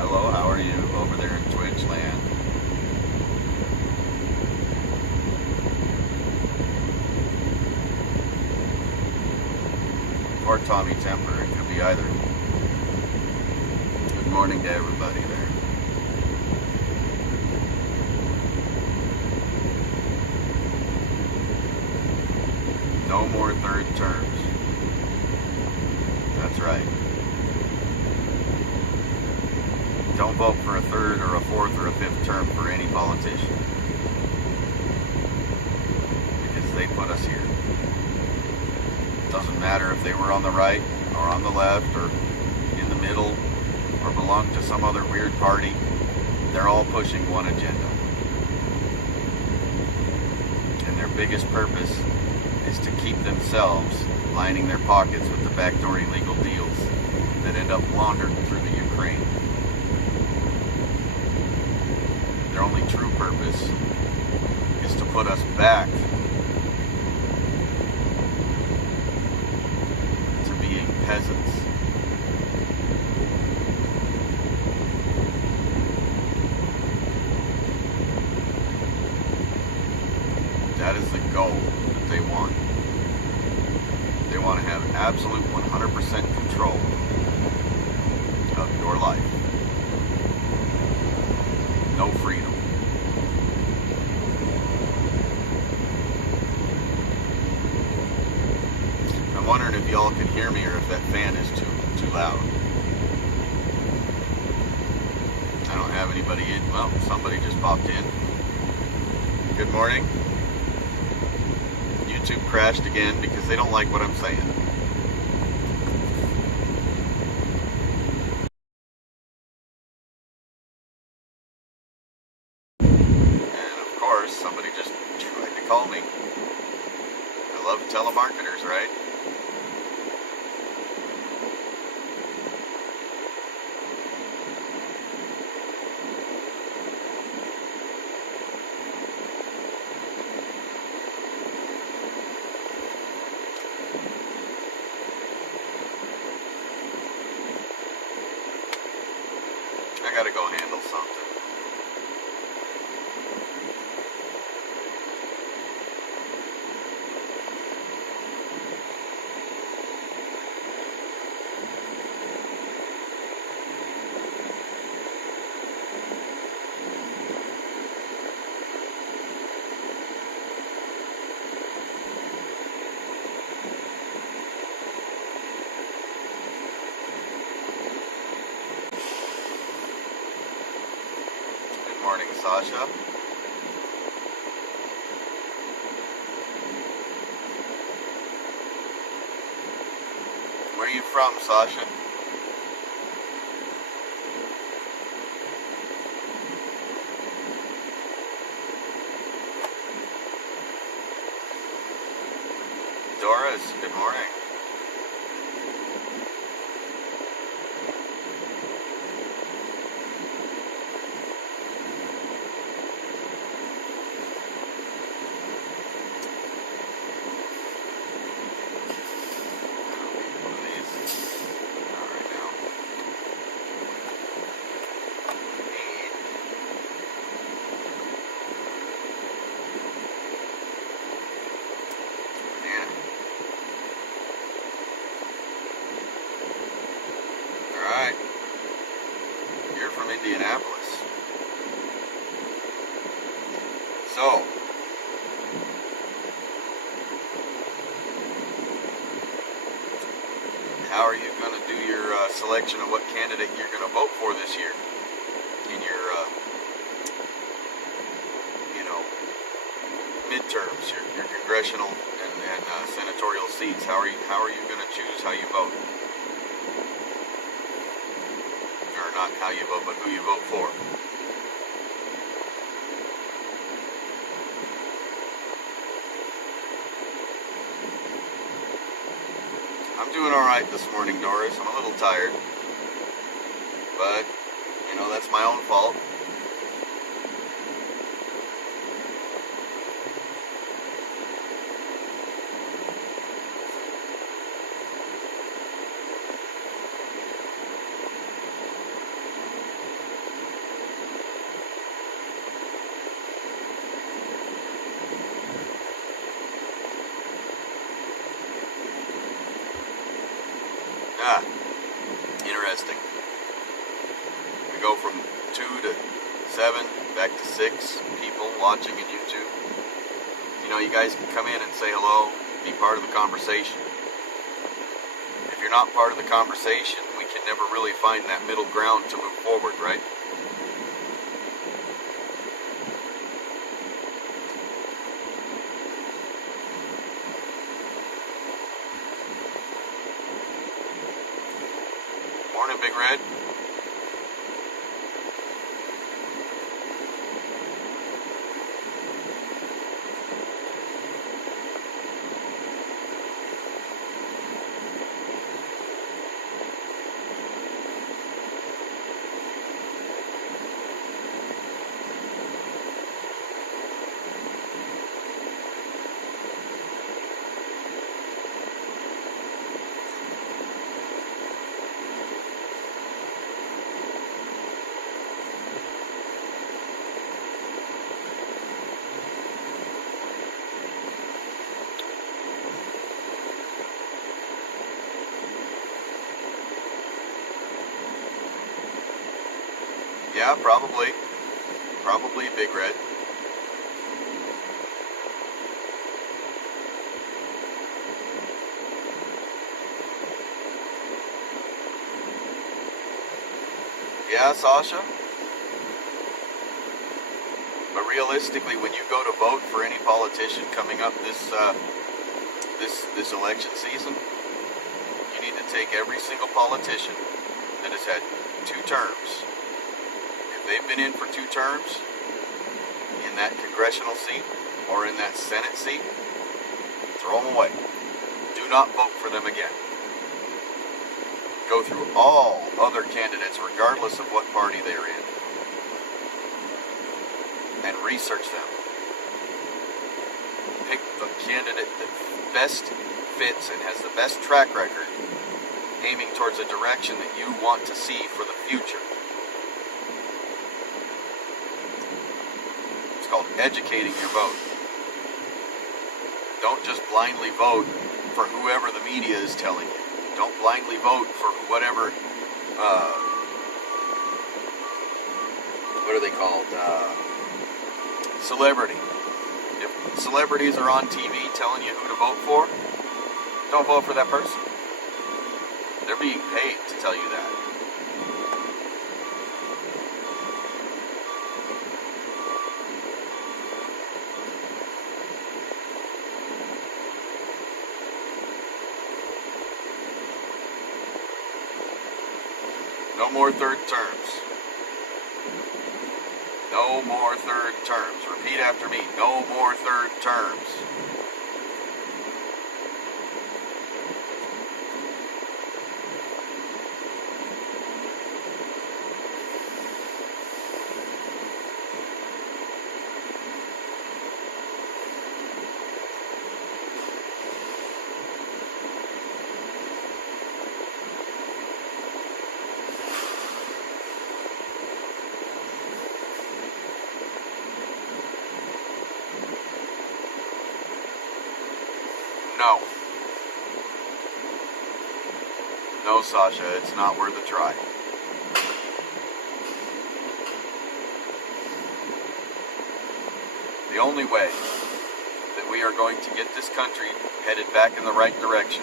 Hello, how are you over there in Twitch land? Or Tommy Temper, it could be either. Good morning to everybody there. No more third terms. That's right. Don't vote for a third or a fourth or a fifth term for any politician. Because they put us here. Doesn't matter if they were on the right or on the left or in the middle or belong to some other weird party. They're all pushing one agenda. And their biggest purpose is to keep themselves lining their pockets with the backdoor illegal deals that end up laundered through the Ukraine. Their only true purpose is to put us back to being peasants. That is the goal that they want. They want to have absolute 100% control of your life. No freedom. I'm wondering if y'all can hear me or if that fan is too loud. I don't have anybody in. Well, somebody just popped in. Good morning. YouTube crashed again because they don't like what I'm saying. And of course, somebody just tried to call me. I love telemarketers, right? I gotta go handle something. Good morning, Sasha. Where are you from, Sasha? Doris, good morning. Indianapolis. So, how are you going to do your selection of what candidate you're going to vote for this year in your, midterms, your congressional and senatorial seats? How are you going to choose how you vote? Or not how you vote, but who you vote for. I'm doing all right this morning, Doris. I'm a little tired, but that's my own fault. Ah, interesting. We go from 2 to 7, back to 6 people watching in YouTube. You know, you guys can come in and say hello, be part of the conversation. If you're not part of the conversation, we can never really find that middle ground to move forward, right? Morning, Big Red. Yeah, probably. Probably Big Red. Yeah, Sasha. But realistically, when you go to vote for any politician coming up this election season, you need to take every single politician that has had 2 terms. If they've been in for 2 terms in that congressional seat or in that Senate seat, throw them away. Do not vote for them again. Go through all other candidates, regardless of what party they're in, and research them. Pick the candidate that best fits and has the best track record, aiming towards a direction that you want to see for the future. It's called educating your vote. Don't just blindly vote for whoever the media is telling you. Don't blindly vote for whatever, what are they called? Celebrity. If celebrities are on TV telling you who to vote for, don't vote for that person. They're being paid to tell you that. No more third terms. No more third terms. Repeat after me. No more third terms. No. No, Sasha, it's not worth a try. The only way that we are going to get this country headed back in the right direction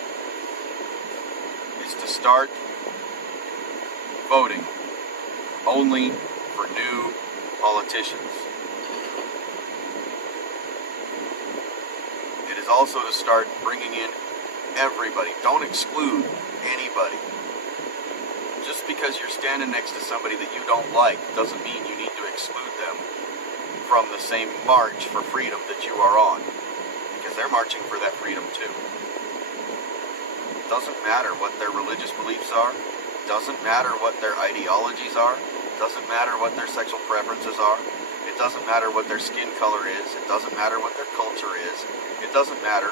is to start voting only for new politicians. Also to start bringing in everybody. Don't exclude anybody. Just because you're standing next to somebody that you don't like doesn't mean you need to exclude them from the same march for freedom that you are on. Because they're marching for that freedom too. Doesn't matter what their religious beliefs are. Doesn't matter what their ideologies are. Doesn't matter what their sexual preferences are. It doesn't matter what their skin color is. It doesn't matter what their culture is. It doesn't matter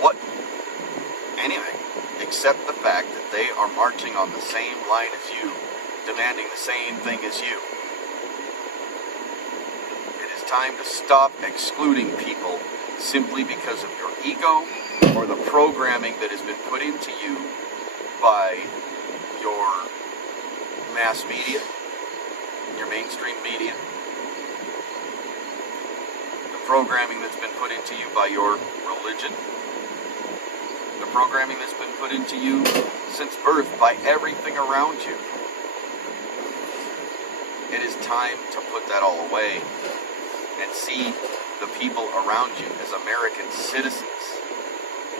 what, anything, except the fact that they are marching on the same line as you, demanding the same thing as you. It is time to stop excluding people simply because of your ego or the programming that has been put into you by your mass media, your mainstream media, the programming that's been put into you by your religion, the programming that's been put into you since birth by everything around you. It is time to put that all away and see the people around you as American citizens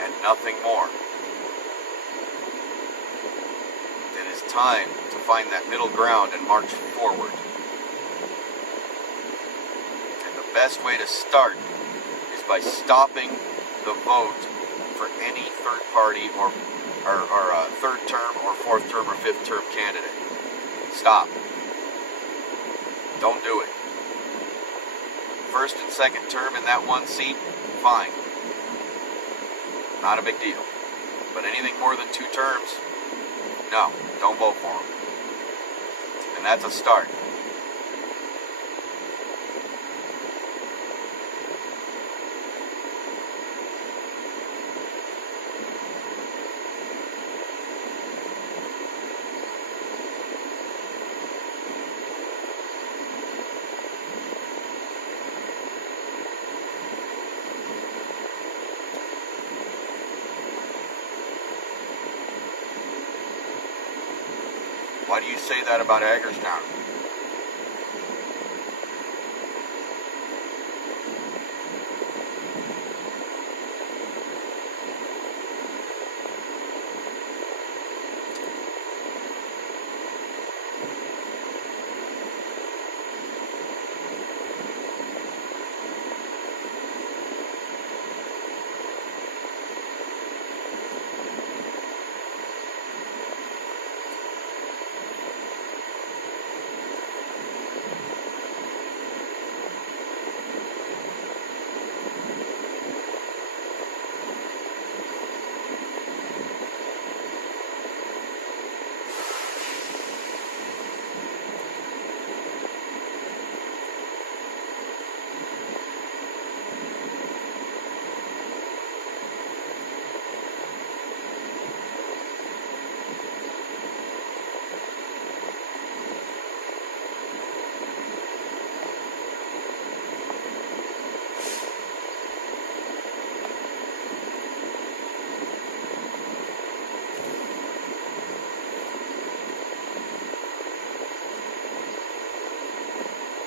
and nothing more. It is time to find that middle ground and march forward. And the best way to start is by stopping the vote for any third party or third term or fourth term or fifth term candidate. Stop. Don't do it. First and second term in that one seat, fine. Not a big deal. But anything more than 2 terms, no, don't vote for them. And that's a start. Why do you say that about Hagerstown?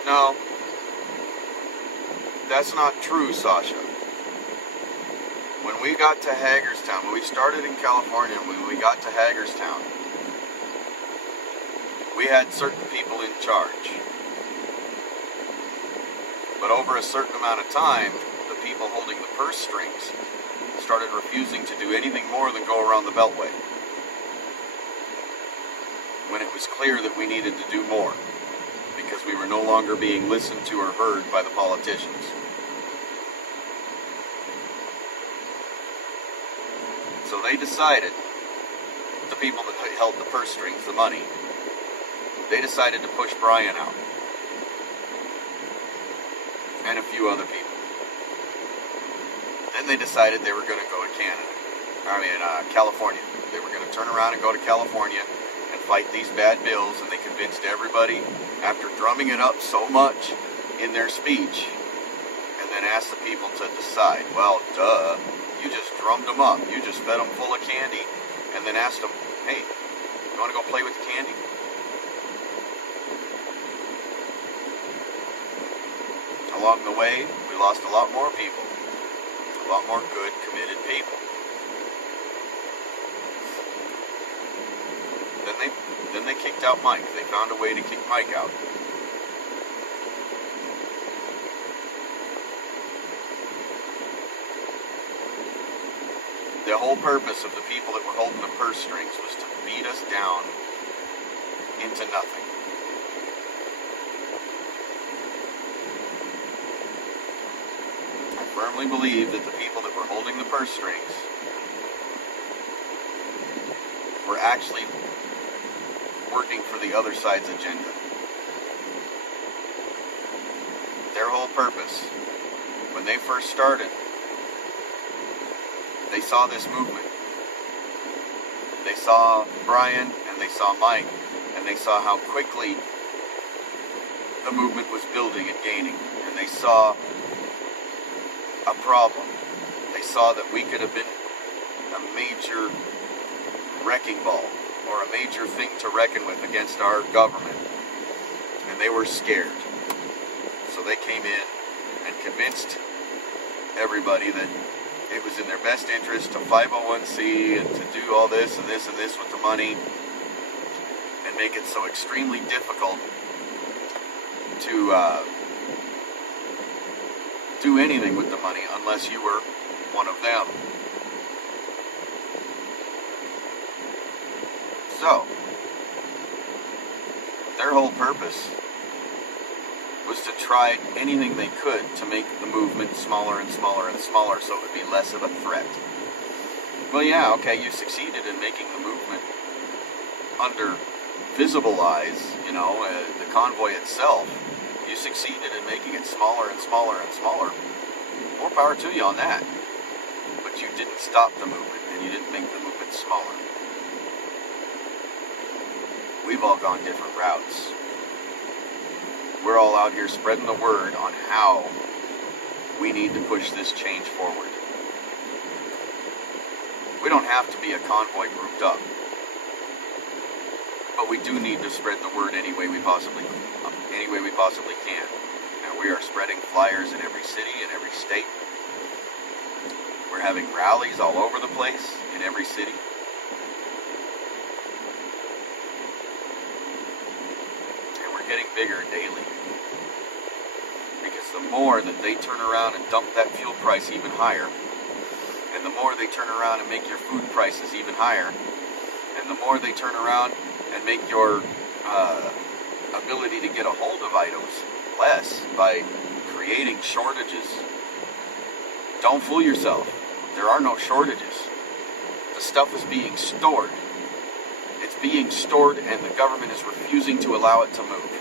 No, that's not true, Sasha. When we got to Hagerstown, when we started in California, when we got to Hagerstown, we had certain people in charge. But over a certain amount of time, the people holding the purse strings started refusing to do anything more than go around the Beltway, when it was clear that we needed to do more, because we were no longer being listened to or heard by the politicians. So they decided, the people that held the purse strings, the money, they decided to push Brian out. And a few other people. Then they decided they were going to go to California. They were going to turn around and go to California and fight these bad bills, and they convinced everybody, after drumming it up so much in their speech, and then asked the people to decide. Well, duh, you just drummed them up. You just fed them full of candy, and then asked them, hey, you want to go play with the candy? Along the way, we lost a lot more people. A lot more good, committed people. Then they kicked out Mike. They found a way to kick Mike out. The whole purpose of the people that were holding the purse strings was to beat us down into nothing. I firmly believe that the people that were holding the purse strings were actually working for the other side's agenda. Their whole purpose, when they first started, they saw this movement. They saw Brian and they saw Mike, and they saw how quickly the movement was building and gaining, and they saw a problem. They saw that we could have been a major wrecking ball, or a major thing to reckon with against our government, and they were scared. So they came in and convinced everybody that it was in their best interest to 501c and to do all this and this and this with the money, and make it so extremely difficult to do anything with the money unless you were one of them. So, their whole purpose was to try anything they could to make the movement smaller and smaller and smaller so it would be less of a threat. Well, yeah, okay, you succeeded in making the movement under visible eyes, the convoy itself. You succeeded in making it smaller and smaller and smaller. More power to you on that. But you didn't stop the movement, and you didn't make the movement smaller. We've all gone different routes. We're all out here spreading the word on how we need to push this change forward. We don't have to be a convoy grouped up, but we do need to spread the word any way we possibly can. And we are spreading flyers in every city, in every state. We're having rallies all over the place, in every city. And we're getting bigger daily. Because the more that they turn around and dump that fuel price even higher, and the more they turn around and make your food prices even higher, and the more they turn around and make your ability to get a hold of items less by creating shortages. Don't fool yourself. There are no shortages. The stuff is being stored. It's being stored, and the government is refusing to allow it to move.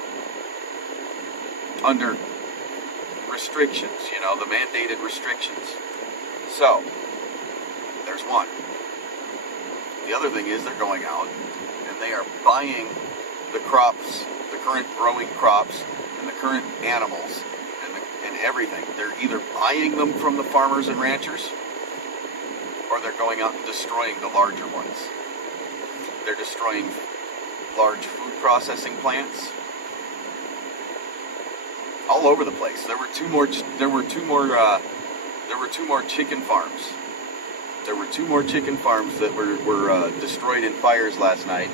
Under restrictions, the mandated restrictions. So, there's one. The other thing is they're going out and they are buying the crops, the current growing crops, and the current animals, and everything. They're either buying them from the farmers and ranchers, or they're going out and destroying the larger ones. They're destroying large food processing plants all over the place. There were two more chicken farms. There were two more chicken farms that were destroyed in fires last night.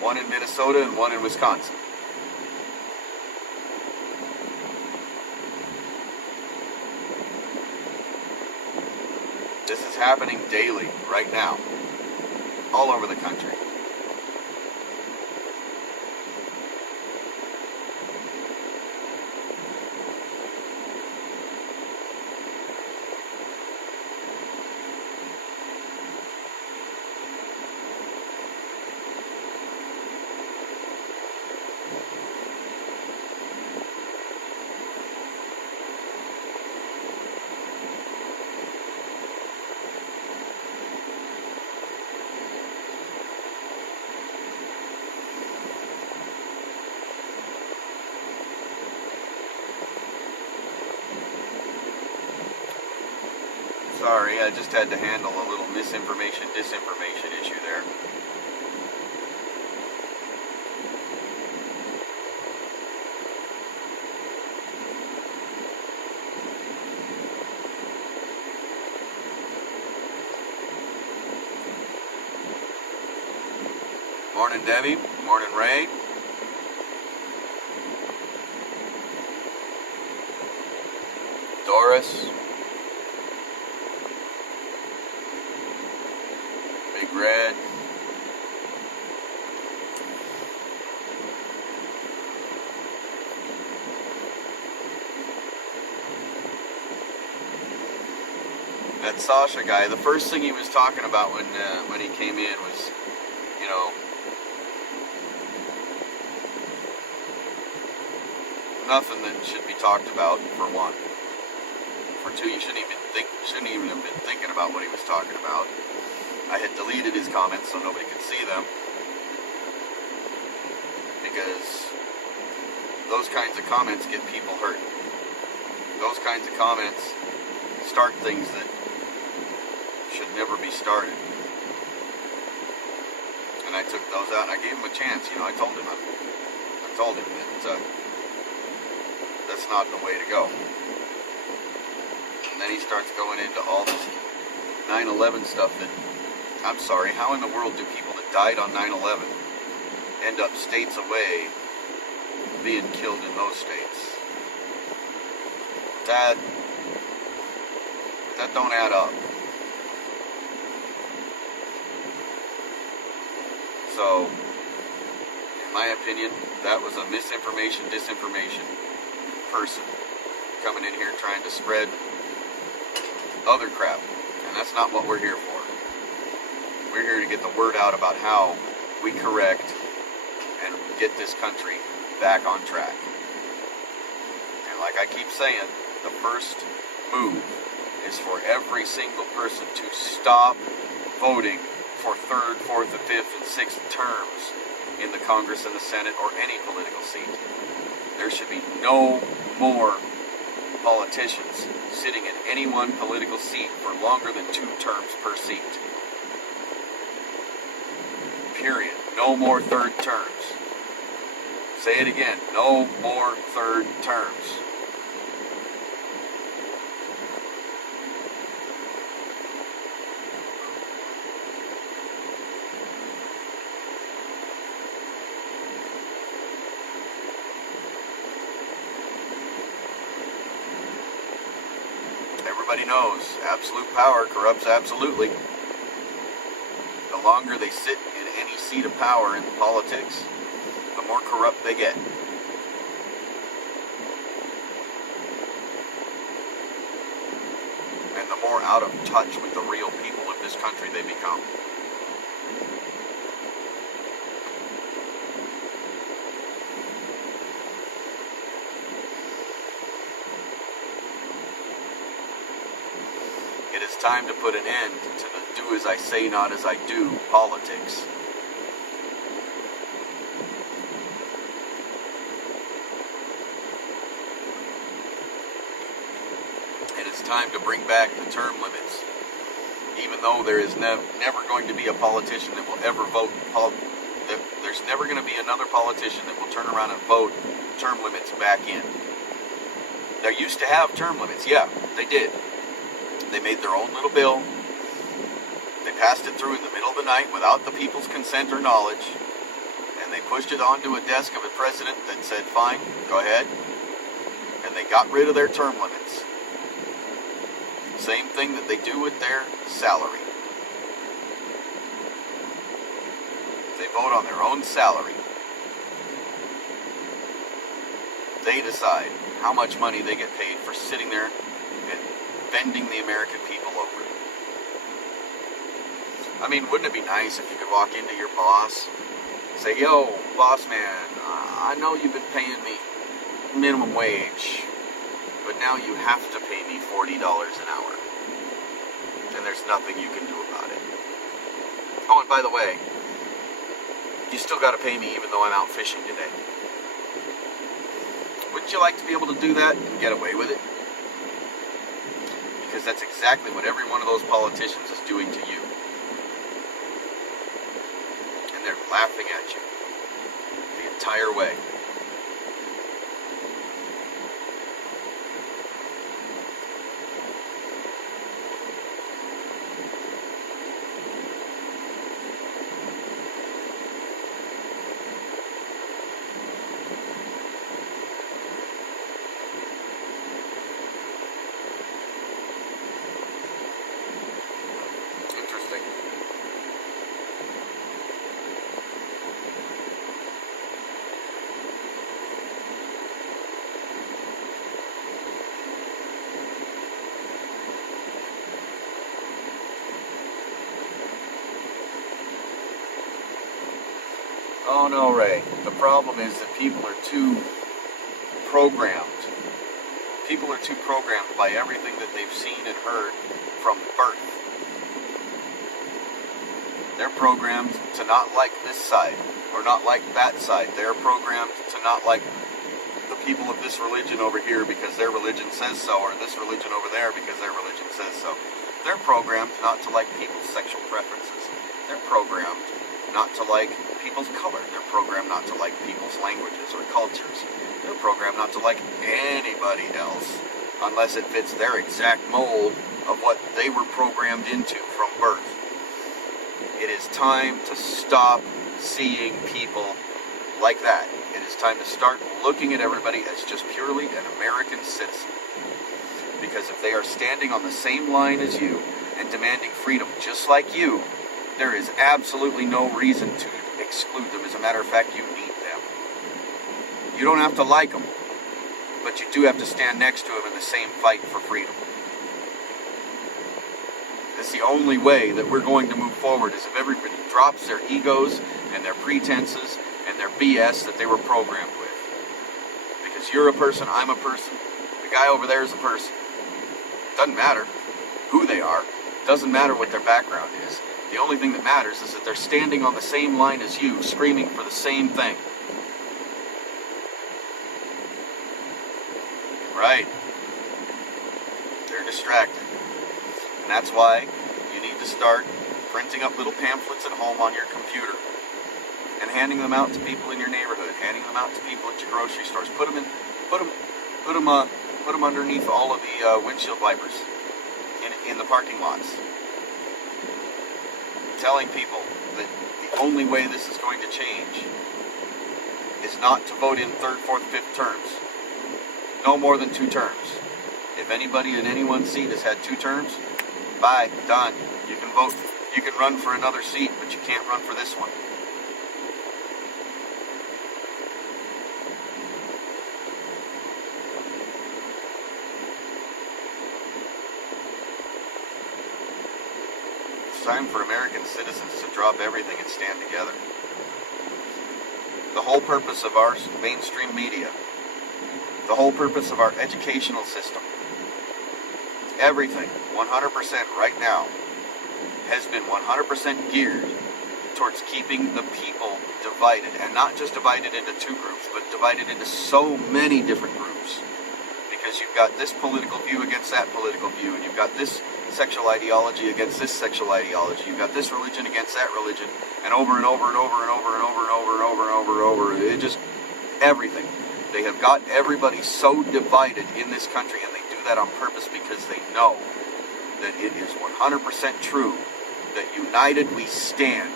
One in Minnesota and one in Wisconsin. This is happening daily, right now, all over the country. Sorry, I just had to handle a little misinformation, disinformation issue there. Morning, Debbie. Morning, Ray. Doris. Big Red. That Sasha guy, the first thing he was talking about when he came in was, nothing that should be talked about, for one. For two, you shouldn't even have been thinking about what he was talking about. I had deleted his comments so nobody could see them. because those kinds of comments get people hurt. Those kinds of comments start things that should never be started. And I took those out and I gave him a chance. I told him that that's not the way to go. And then he starts going into all this 9/11 stuff that, I'm sorry, how in the world do people that died on 9/11 end up states away being killed in those states? That don't add up. So, in my opinion, that was a misinformation, disinformation person coming in here trying to spread other crap. And that's not what we're here for. We're here to get the word out about how we correct and get this country back on track. And like I keep saying, the first move is for every single person to stop voting for third, fourth, and fifth, and sixth terms in the Congress and the Senate or any political seat. There should be no more politicians sitting in any one political seat for longer than 2 terms per seat. Period. No more third terms. Say it again. No more third terms. Everybody knows absolute power corrupts absolutely. The longer they sit in any seat of power in politics, the more corrupt they get. And the more out of touch with the real people of this country they become. It is time to put an end to the do as I say, not as I do politics. It is time to bring back the term limits. Even though there is never going to be a politician that will ever vote, there's never going to be another politician that will turn around and vote term limits back in. They used to have term limits, yeah, they did. They made their own little bill. They passed it through in the middle of the night without the people's consent or knowledge. And they pushed it onto a desk of a president that said, fine, go ahead. And they got rid of their term limits. Same thing that they do with their salary. They vote on their own salary. They decide how much money they get paid for sitting there and bending the American people over. I mean, wouldn't it be nice if you could walk into your boss and say, yo, boss man, I know you've been paying me minimum wage, but now you have to pay me $40 an hour. And there's nothing you can do about it. Oh, and by the way, you still got to pay me even though I'm out fishing today. Wouldn't you like to be able to do that and get away with it? Because that's exactly what every one of those politicians is doing to you. And they're laughing at you the entire way. Oh no, Ray. The problem is that people are too programmed. People are too programmed by everything that they've seen and heard from birth. They're programmed to not like this side or not like that side. They're programmed to not like the people of this religion over here because their religion says so, or this religion over there because their religion says so. They're programmed not to like people's sexual preferences. They're programmed not to like people's color. They're programmed not to like people's languages or cultures. They're programmed not to like anybody else unless it fits their exact mold of what they were programmed into from birth. It is time to stop seeing people like that. It is time to start looking at everybody as just purely an American citizen. Because if they are standing on the same line as you and demanding freedom just like you, there is absolutely no reason to exclude them. As a matter of fact, you need them. You don't have to like them, but you do have to stand next to them in the same fight for freedom. That's the only way that we're going to move forward, is if everybody drops their egos and their pretenses and their BS that they were programmed with. Because you're a person, I'm a person, the guy over there is a person. Doesn't matter who they are, doesn't matter what their background is. The only thing that matters is that they're standing on the same line as you, screaming for the same thing. Right. They're distracted. And that's why you need to start printing up little pamphlets at home on your computer and handing them out to people in your neighborhood, handing them out to people at your grocery stores. Put them underneath all of the windshield wipers in the parking lots. Telling people that the only way this is going to change is not to vote in third, fourth, fifth terms. No more than 2 terms. If anybody in any one seat has had 2 terms, bye, done. You can vote. You can run for another seat, but you can't run for this one. It's time for American citizens to drop everything and stand together. The whole purpose of our mainstream media, the whole purpose of our educational system, everything, 100% right now, has been 100% geared towards keeping the people divided, and not just divided into 2 groups, but divided into so many different groups. Because you've got this political view against that political view, and you've got this sexual ideology against this sexual ideology, you've got this religion against that religion, and over and over and over and over and over and over and over and over and over, it just, everything. They have got everybody so divided in this country, and they do that on purpose because they know that it is 100% true that united we stand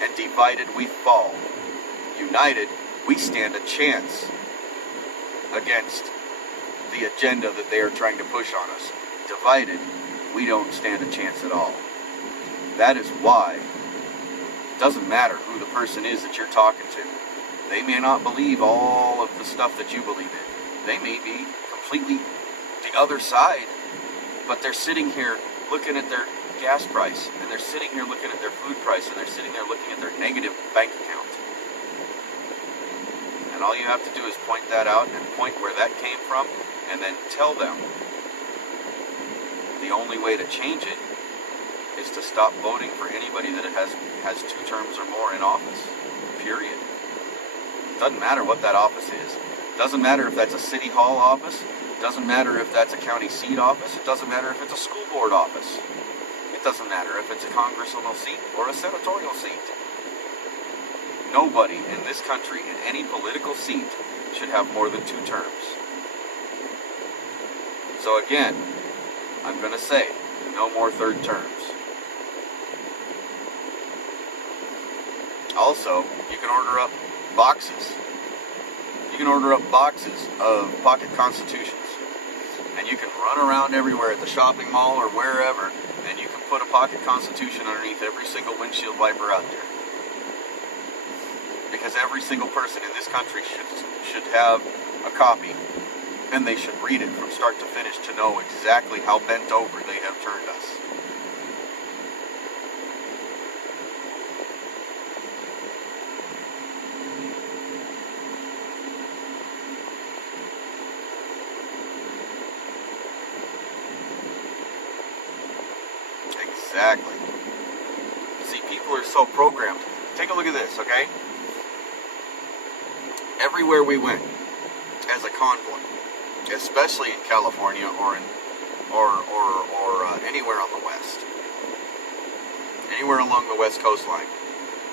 and divided we fall. United, we stand a chance against the agenda that they are trying to push on us. Divided, we don't stand a chance at all. That is why it doesn't matter who the person is that you're talking to. They may not believe all of the stuff that you believe in. They may be completely the other side, but they're sitting here looking at their gas price, and they're sitting here looking at their food price, and they're sitting there looking at their negative bank account. And all you have to do is point that out and point where that came from, and then tell them the only way to change it is to stop voting for anybody that has 2 terms or more in office. Period. Doesn't matter what that office is. Doesn't matter if that's a city hall office. Doesn't matter if that's a county seat office. It doesn't matter if it's a school board office. It doesn't matter if it's a congressional seat or a senatorial seat. Nobody in this country in any political seat should have more than 2 terms. So again, I'm going to say, no more 3rd terms. Also, you can order up boxes. You can order up boxes of pocket constitutions. And you can run around everywhere at the shopping mall or wherever, and you can put a pocket constitution underneath every single windshield wiper out there. Because every single person in this country should have a copy, and they should read it from start to finish to know exactly how bent over they have turned us. Exactly. See, people are so programmed. Take a look at this, okay? Everywhere we went as a convoy, especially in California or anywhere on the west, anywhere along the west coastline,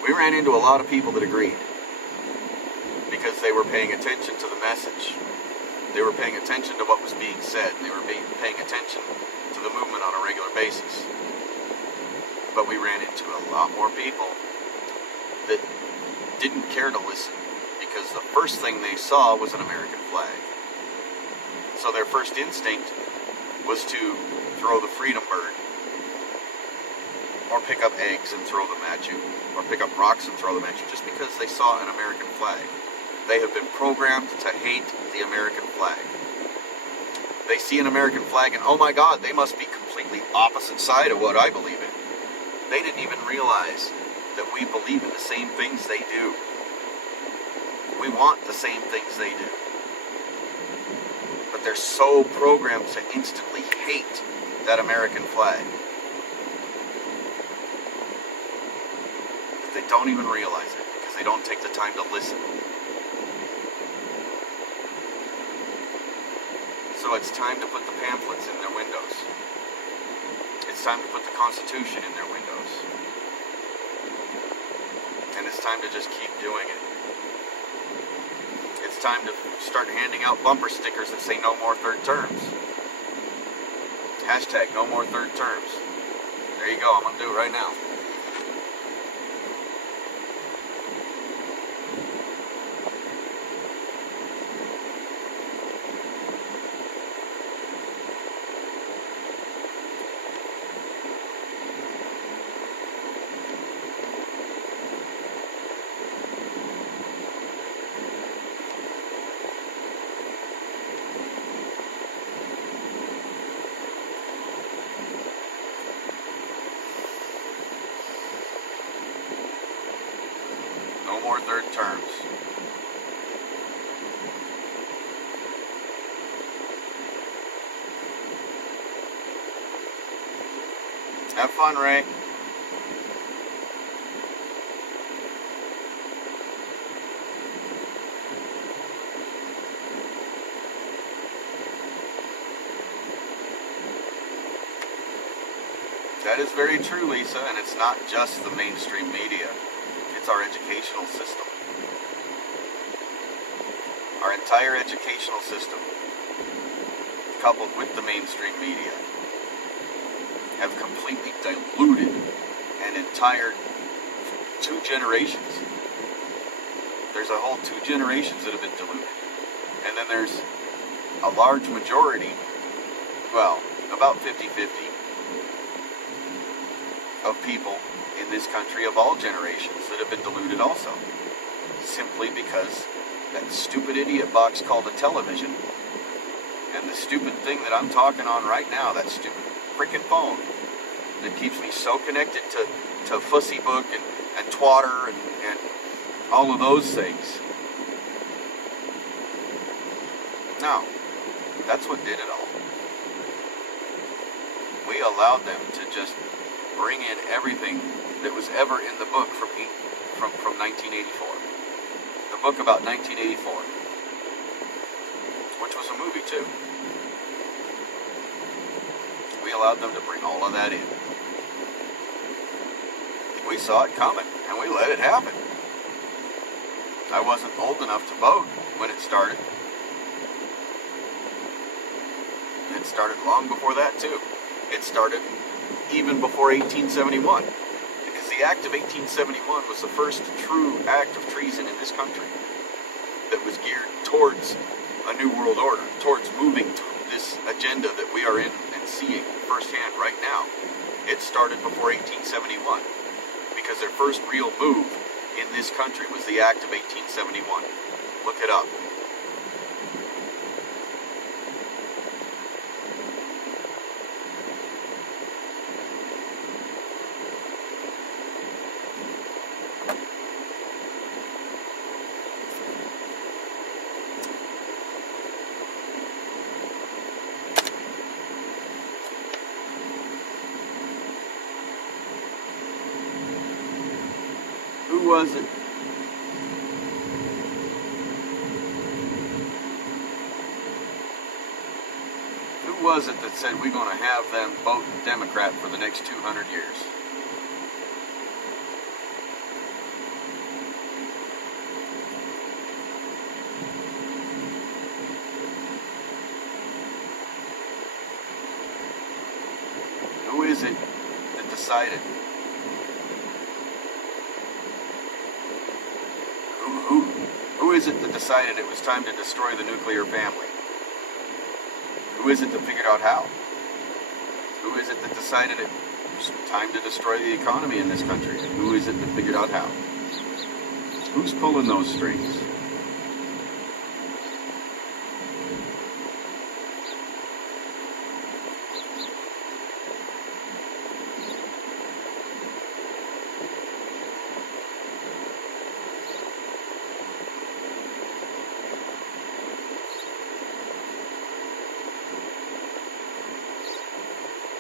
we ran into a lot of people that agreed because they were paying attention to the message. They were paying attention to what was being said. They were paying attention to the movement on a regular basis. But we ran into a lot more people that didn't care to listen because the first thing they saw was an American flag. So their first instinct was to throw the freedom bird, or pick up eggs and throw them at you, or pick up rocks and throw them at you, just because they saw an American flag. They have been programmed to hate the American flag. They see an American flag and, oh my God, they must be completely opposite side of what I believe in. They didn't even realize that we believe in the same things they do. We want the same things they do. But they're so programmed to instantly hate that American flag that they don't even realize it because they don't take the time to listen. So it's time to put the pamphlets in their windows. It's time to put the Constitution in their windows. And it's time to just keep doing it. It's time to start handing out bumper stickers that say no more third terms. Hashtag no more third terms. There you go, I'm going to do it right now. No more third terms. Have fun, Ray. That is very true, Lisa, and it's not just the mainstream media. It's our educational system. Our entire educational system, coupled with the mainstream media, have completely diluted an entire 2 generations. There's a whole 2 generations that have been diluted. And then there's a large majority, well, about 50-50, of people in this country of all generations that have been diluted also. Simply because that stupid idiot box called a television and the stupid thing that I'm talking on right now, that stupid freaking phone that keeps me so connected to Fussy Book and Twatter and all of those things. No, that's what did it all. We allowed them to just bring in everything that was ever in the book from 1984. The book about 1984, which was a movie too. We allowed them to bring all of that in. We saw it coming, and we let it happen. I wasn't old enough to vote when it started. It started long before that too. It started even before 1871, because the Act of 1871 was the first true act of treason in this country that was geared towards a new world order, towards moving this agenda that we are in and seeing firsthand right now. It started before 1871, because their first real move in this country was the Act of 1871. Look it up. was it? Who was it that said we're going to have them vote Democrat for the next 200 years? Who is it that decided? Who is it that decided it was time to destroy the nuclear family? Who is it that figured out how? Who is it that decided it was time to destroy the economy in this country? Who is it that figured out how? Who's pulling those strings?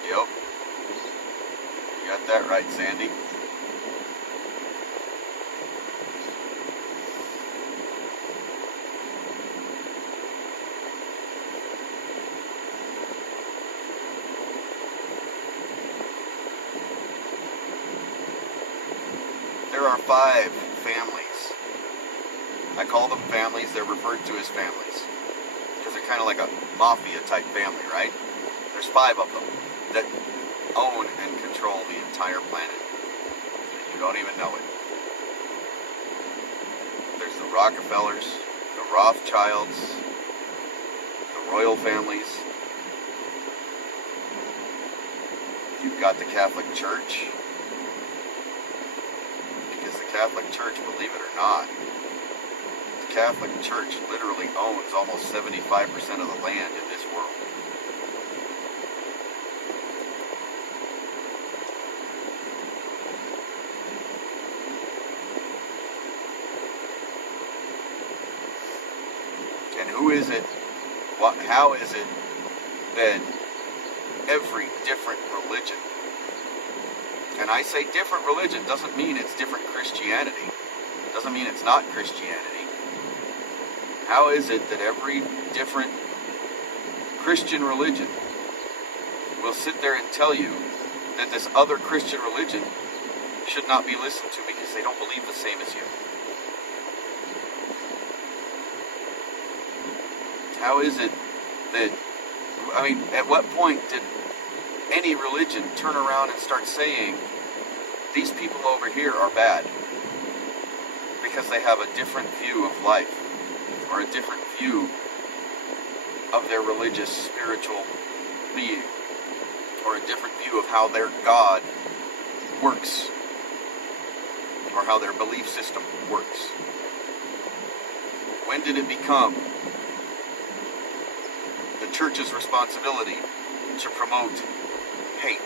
Yep. You got that right, Sandy. There are 5 families. I call them families. They're referred to as families because they're kind of like a mafia type family, right? There's 5 of them that own and control the entire planet. You don't even know it. There's the Rockefellers, the Rothschilds, the royal families. You've got the Catholic Church. Because the Catholic Church, believe it or not, the Catholic Church literally owns almost 75% of the land in this world. And who is it, how is it that every different religion, and I say different religion doesn't mean it's different Christianity, doesn't mean it's not Christianity. How is it that every different Christian religion will sit there and tell you that this other Christian religion should not be listened to because they don't believe the same as you? How is it that, I mean, at what point did any religion turn around and start saying, these people over here are bad because they have a different view of life or a different view of their religious, spiritual being, or a different view of how their God works or how their belief system works? When did it become the church's responsibility to promote hate?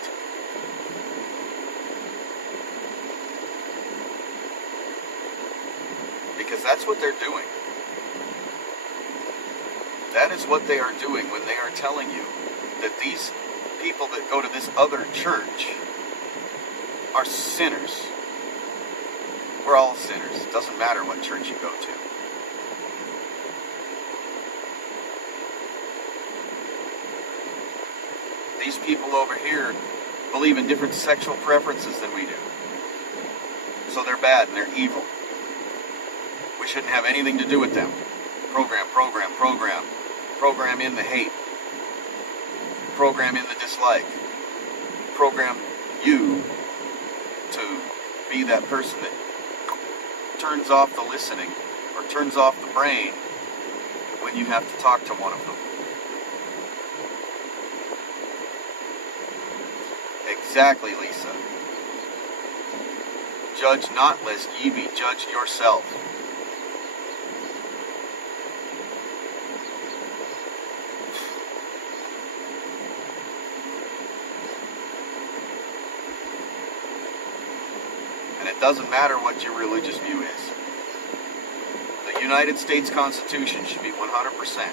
Because that's what they're doing. That is what they are doing when they are telling you that these people that go to this other church are sinners. We're all sinners. It doesn't matter what church you go to. These people over here believe in different sexual preferences than we do. So they're bad and they're evil. We shouldn't have anything to do with them. Program in the hate. Program in the dislike. Program you to be that person that turns off the listening or turns off the brain when you have to talk to one of them. Exactly, Lisa. Judge not, lest ye be judged yourself. And it doesn't matter what your religious view is. The United States Constitution should be 100%.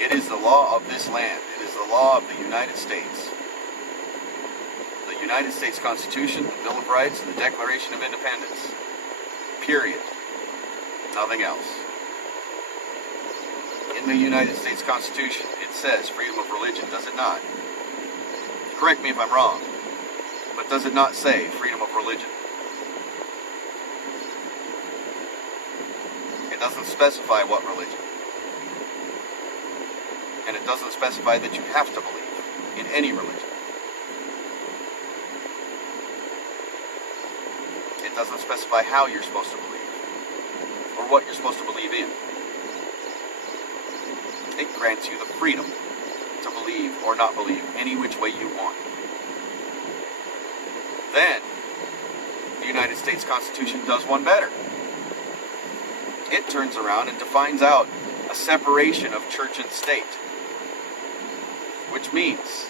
It is the law of this land. It is the law of the United States. The United States Constitution, the Bill of Rights, and the Declaration of Independence Period. Nothing else. In the United States Constitution, it says freedom of religion, does it not? Correct me if I'm wrong, but does it not say freedom of religion? It doesn't specify what religion. And it doesn't specify that you have to believe in any religion. It doesn't specify how you're supposed to believe or what you're supposed to believe in. It grants you the freedom to believe or not believe any which way you want. Then, the United States Constitution does one better. It turns around and defines out a separation of church and state. Which means,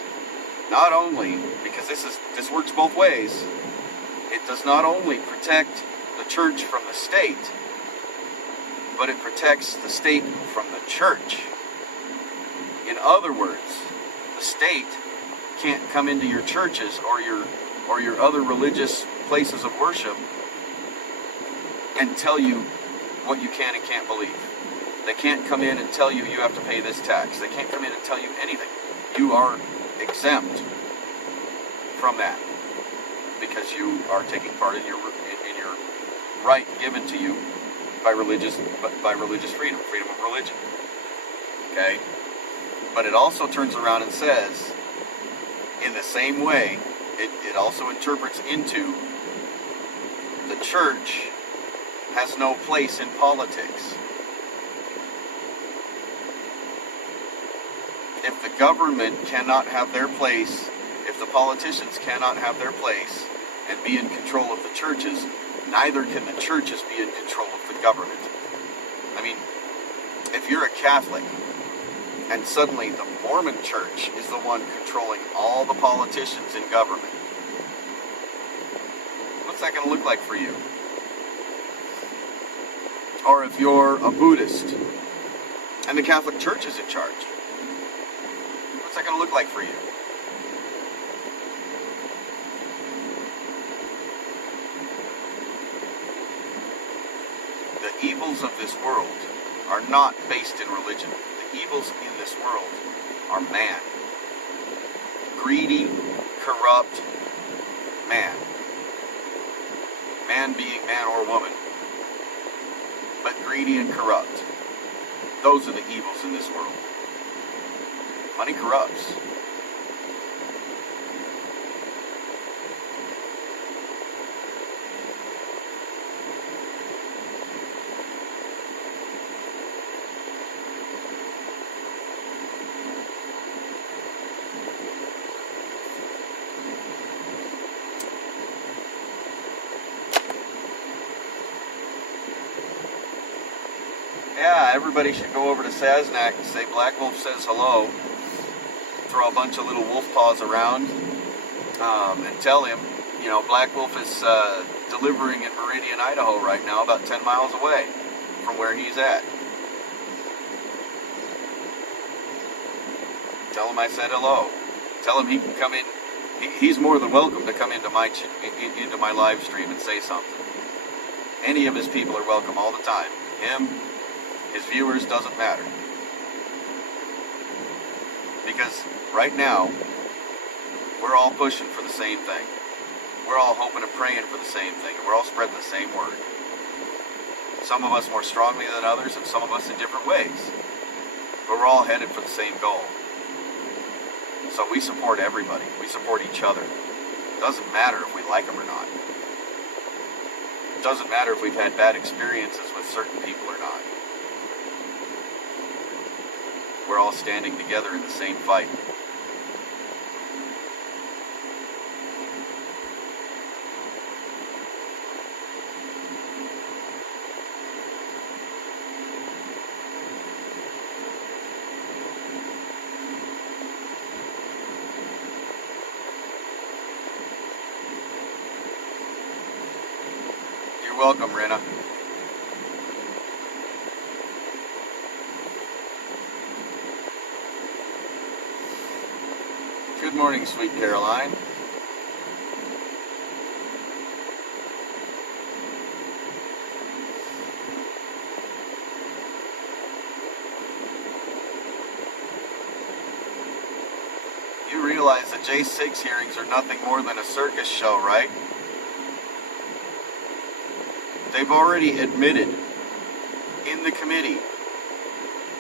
not only, because this works both ways, it does not only protect the church from the state, but it protects the state from the church. In other words, the state can't come into your churches or your other religious places of worship and tell you what you can and can't believe. They can't come in and tell you you have to pay this tax. They can't come in and tell you anything. You are exempt from that because you are taking part in your right given to you by religious freedom of religion. Okay? But it also turns around and says, in the same way, it also interprets into the church has no place in politics. If the government cannot have their place, if the politicians cannot have their place and be in control of the churches, neither can the churches be in control of the government. I mean, if you're a Catholic and suddenly the Mormon church is the one controlling all the politicians in government, what's that going to look like for you? Or if you're a Buddhist and the Catholic Church is in charge, what's that going to look like for you? The evils of this world are not based in religion. The evils in this world are man. Greedy, corrupt man. Man being man or woman. But greedy and corrupt. Those are the evils in this world. Money corrupts. Yeah, everybody should go over to Sasnak and say Black Wolf says hello. Throw a bunch of little wolf paws around and tell him, you know, Black Wolf is delivering in Meridian, Idaho right now, about 10 miles away from where he's at. Tell him I said hello. Tell him he can come in. He's more than welcome to come into my live stream and say something. Any of his people are welcome all the time. Him, his viewers, doesn't matter. Because right now, we're all pushing for the same thing. We're all hoping and praying for the same thing, and we're all spreading the same word. Some of us more strongly than others, and some of us in different ways. But we're all headed for the same goal. So we support everybody. We support each other. It doesn't matter if we like them or not. It doesn't matter if we've had bad experiences with certain people or not. We're all standing together in the same fight. You're welcome, Rena. Good morning, sweet Caroline. You realize the J6 hearings are nothing more than a circus show, right? They've already admitted in the committee,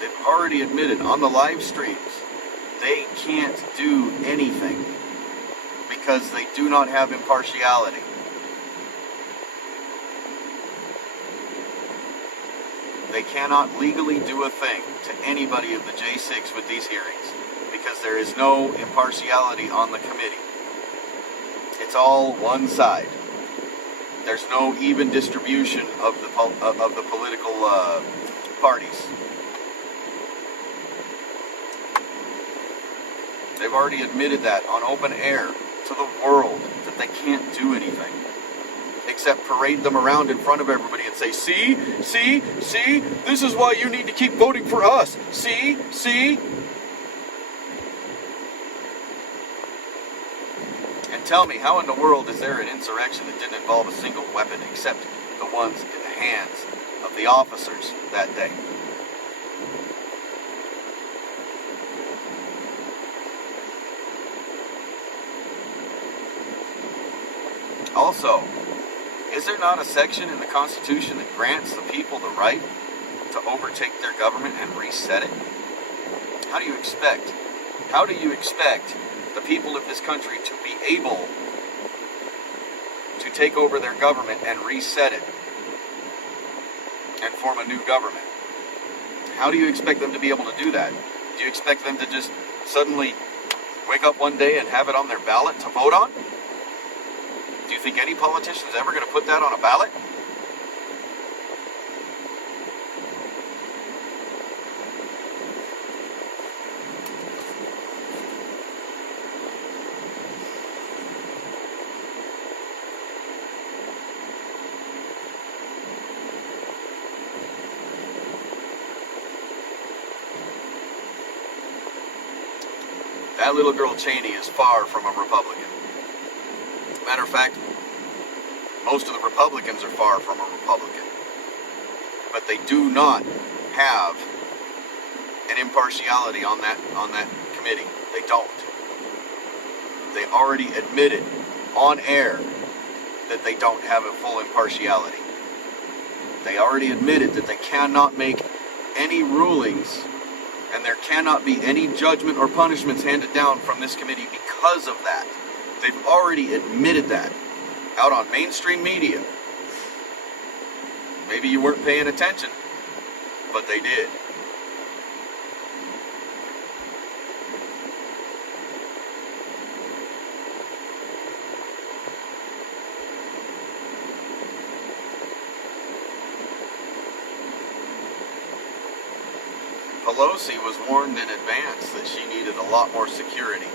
they've already admitted on the live streams, they can't do anything because they do not have impartiality. They cannot legally do a thing to anybody of the J6 with these hearings because there is no impartiality on the committee. It's all one side. There's no even distribution of the political parties. They've already admitted that on open air to the world, that they can't do anything except parade them around in front of everybody and say, see, this is why you need to keep voting for us. See. And tell me, how in the world is there an insurrection that didn't involve a single weapon except the ones in the hands of the officers that day? Also, is there not a section in the Constitution that grants the people the right to overtake their government and reset it? How do you expect the people of this country to be able to take over their government and reset it and form a new government? How do you expect them to be able to do that? Do you expect them to just suddenly wake up one day and have it on their ballot to vote on? Do you think any politician is ever going to put that on a ballot? That little girl Cheney is far from a Republican. Matter of fact, most of the Republicans are far from a Republican. But they do not have an impartiality on that committee. They don't. They already admitted on air that they don't have a full impartiality. They already admitted that they cannot make any rulings and there cannot be any judgment or punishments handed down from this committee because of that. They've already admitted that out on mainstream media. Maybe you weren't paying attention, but they did. Pelosi was warned in advance that she needed a lot more security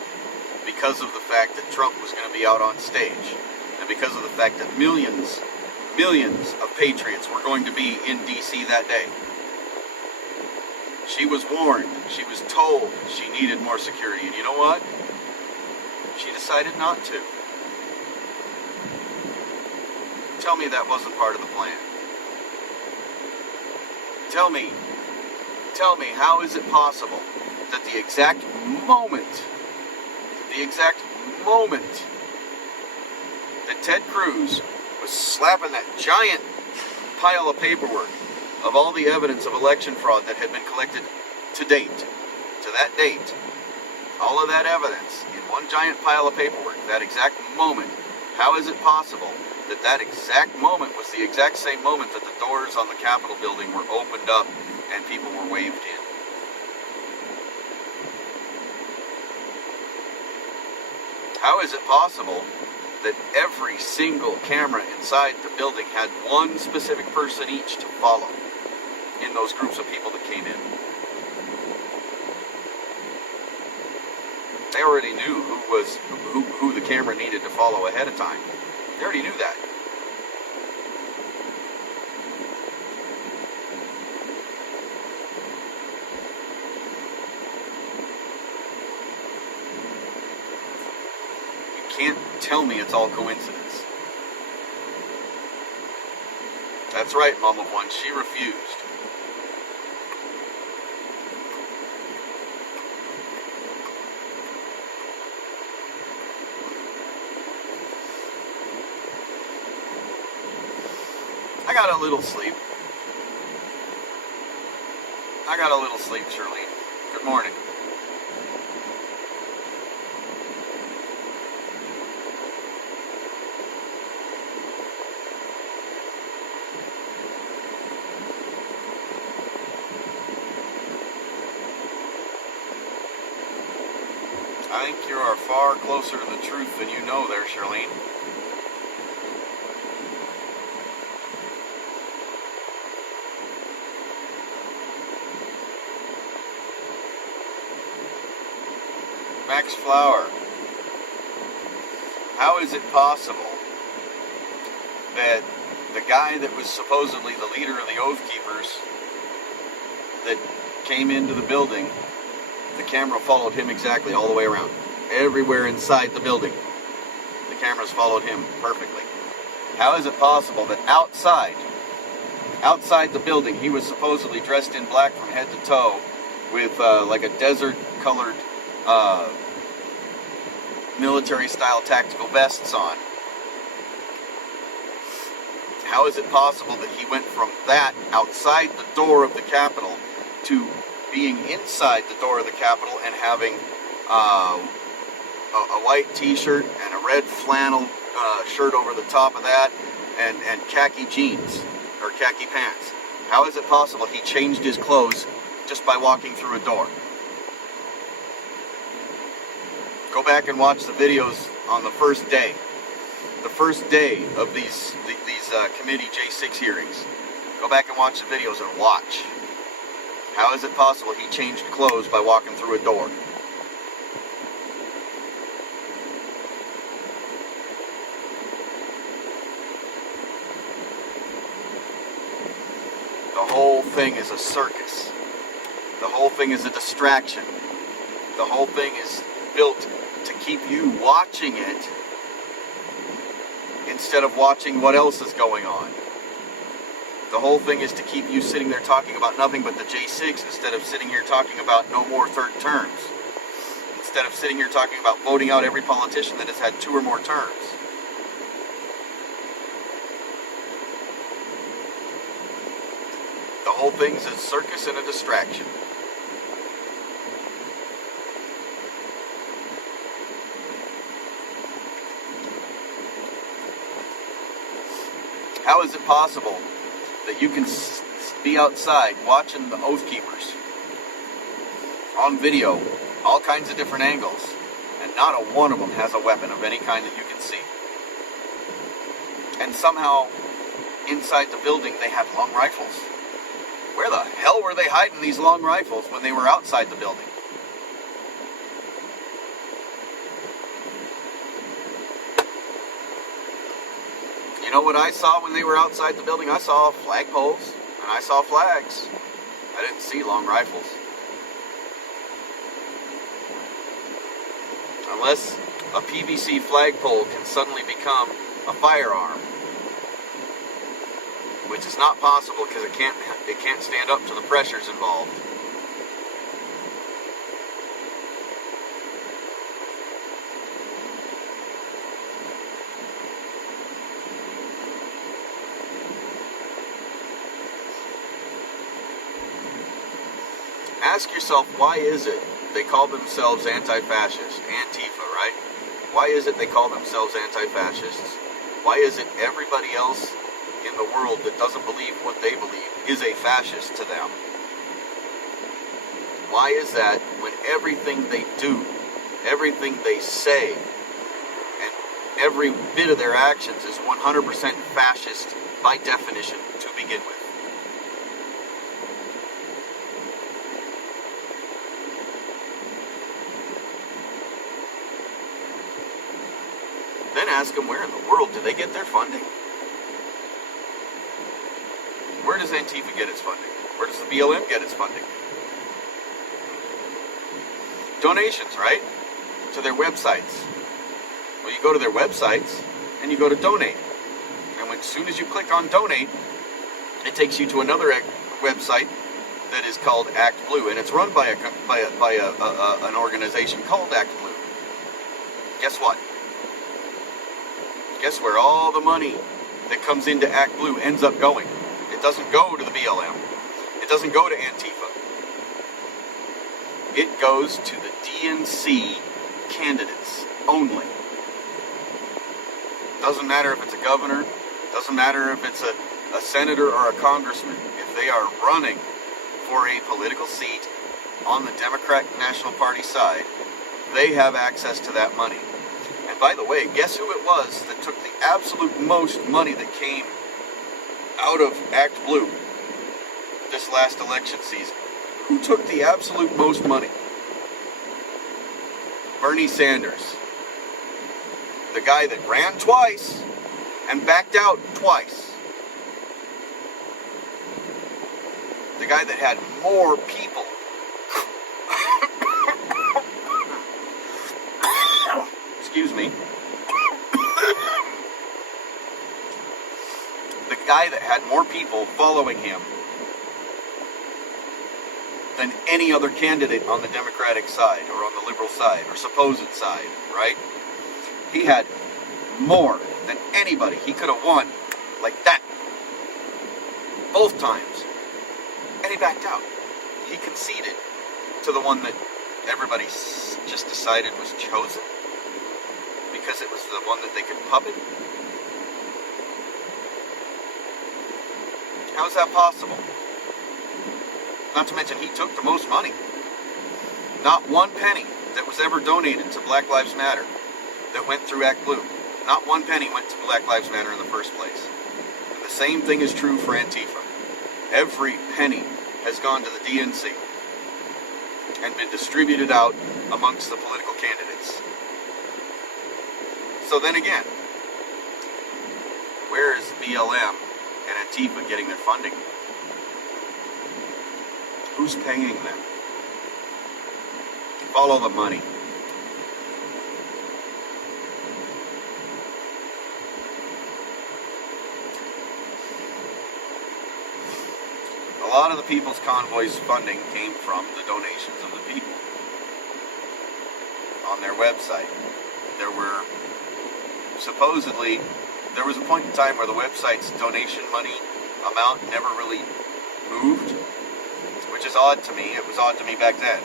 because of the fact that Trump was going to be out on stage, and because of the fact that millions of patriots were going to be in D.C. that day. She was warned, she was told she needed more security, and you know what? She decided not to. Tell me that wasn't part of the plan. Tell me, how is it possible that the exact moment that Ted Cruz was slapping that giant pile of paperwork of all the evidence of election fraud that had been collected to that date, all of that evidence in one giant pile of paperwork, that exact moment, how is it possible that that exact moment was the exact same moment that the doors on the Capitol building were opened up and people were waved in? How is it possible that every single camera inside the building had one specific person each to follow in those groups of people that came in? They already knew who the camera needed to follow ahead of time. They already knew that. Can't tell me it's all coincidence. That's right, Mom of One, she refused. got a little sleep. I got a little sleep, Shirley. Good morning. I think you are far closer to the truth than you know there, Charlene. Max Flower. How is it possible that the guy that was supposedly the leader of the Oath Keepers that came into the building, the camera followed him exactly all the way around. Everywhere inside the building, the cameras followed him perfectly. How is it possible that outside the building, he was supposedly dressed in black from head to toe with like a desert-colored military-style tactical vests on? How is it possible that he went from that outside the door of the Capitol to being inside the door of the Capitol and having a white t-shirt and a red flannel shirt over the top of that and khaki jeans or khaki pants? How is it possible he changed his clothes just by walking through a door? Go back and watch the videos on the first day of these Committee J6 hearings. Go back and watch the videos and watch. How is it possible he changed clothes by walking through a door? The whole thing is a circus. The whole thing is a distraction. The whole thing is built to keep you watching it instead of watching what else is going on. The whole thing is to keep you sitting there talking about nothing but the J6 instead of sitting here talking about no more third terms. Instead of sitting here talking about voting out every politician that has had 2 or more terms. The whole thing's a circus and a distraction. How is it possible that you can be outside watching the Oath Keepers on video, all kinds of different angles, and not a one of them has a weapon of any kind that you can see? And somehow, inside the building, they have long rifles. Where the hell were they hiding these long rifles when they were outside the building? You know what I saw when they were outside the building? I saw flagpoles, and I saw flags. I didn't see long rifles. Unless a PVC flagpole can suddenly become a firearm, which is not possible because it can't stand up to the pressures involved. Ask yourself, why is it they call themselves anti-fascist, Antifa, right? Why is it they call themselves anti-fascists? Why is it everybody else in the world that doesn't believe what they believe is a fascist to them? Why is that when everything they do, everything they say, and every bit of their actions is 100% fascist by definition to begin with? Then ask them, where in the world do they get their funding? Where does Antifa get its funding? Where does the BLM get its funding? Donations, right? To their websites. Well, you go to their websites and you go to donate. And as soon as you click on donate, it takes you to another website that is called Act Blue, and it's run by an organization called Act Blue. Guess what? Guess where all the money that comes into Act Blue ends up going. It doesn't go to the BLM. It doesn't go to Antifa. It goes to the DNC candidates only. Doesn't matter if it's a governor, doesn't matter if it's a senator or a congressman. If they are running for a political seat on the Democratic National Party side, they have access to that money. And by the way, guess who it was that took the absolute most money that came out of Act Blue this last election season? Who took the absolute most money? Bernie Sanders. The guy that ran twice and backed out twice. The guy that had more people. Excuse me. The guy that had more people following him than any other candidate on the Democratic side or on the liberal side or supposed side, right? He had more than anybody. He could have won like that both times. And he backed out. He conceded to the one that everybody just decided was chosen because it was the one that they could puppet. How is that possible? Not to mention he took the most money. Not one penny that was ever donated to Black Lives Matter that went through Act Blue. Not one penny went to Black Lives Matter in the first place. And the same thing is true for Antifa. Every penny has gone to the DNC and been distributed out amongst the political candidates. So then again, where is BLM and Antifa getting their funding? Who's paying them? Follow the money. A lot of the People's Convoy's funding came from the donations of the people on their website. There were supposedly, there was a point in time where the website's donation money amount never really moved, which is odd to me. It was odd to me back then.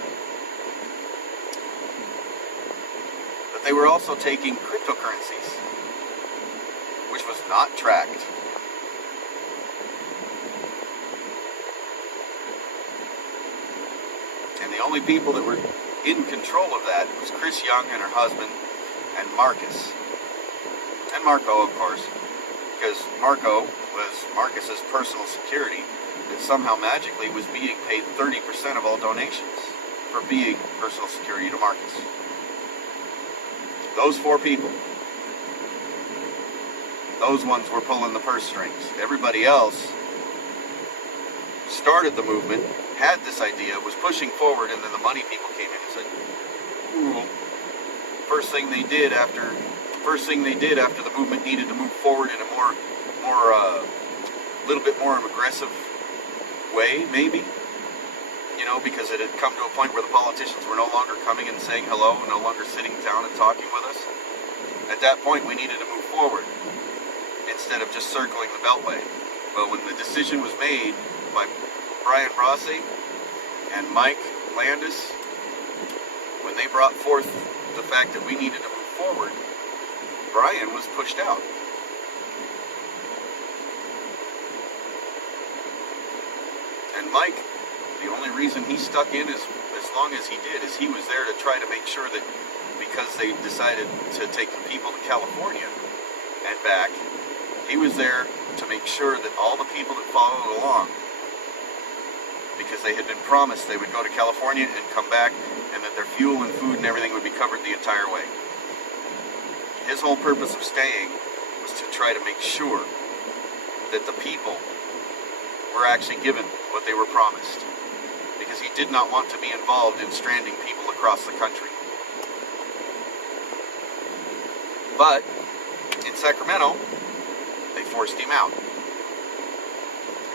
But they were also taking cryptocurrencies, which was not tracked. And the only people that were in control of that was Chris Young and her husband and Marcus. And Marco, of course, because Marco was Marcus's personal security that somehow magically was being paid 30% of all donations for being personal security to Marcus. Those four people, those ones were pulling the purse strings. Everybody else started the movement, had this idea, was pushing forward, and then the money people came in and said, ooh, first thing they did after the movement needed to move forward in a little bit more aggressive way, maybe, you know, because it had come to a point where the politicians were no longer coming and saying hello, no longer sitting down and talking with us. At that point, we needed to move forward instead of just circling the Beltway. Well, when the decision was made by Brian Rossi and Mike Landis, when they brought forth the fact that we needed to move forward, Brian was pushed out. And Mike, the only reason he stuck in as long as he did is he was there to try to make sure that, because they decided to take the people to California and back, he was there to make sure that all the people that followed along, because they had been promised they would go to California and come back, and that their fuel and food and everything would be covered the entire way. His whole purpose of staying was to try to make sure that the people were actually given what they were promised, because he did not want to be involved in stranding people across the country. But in Sacramento, they forced him out.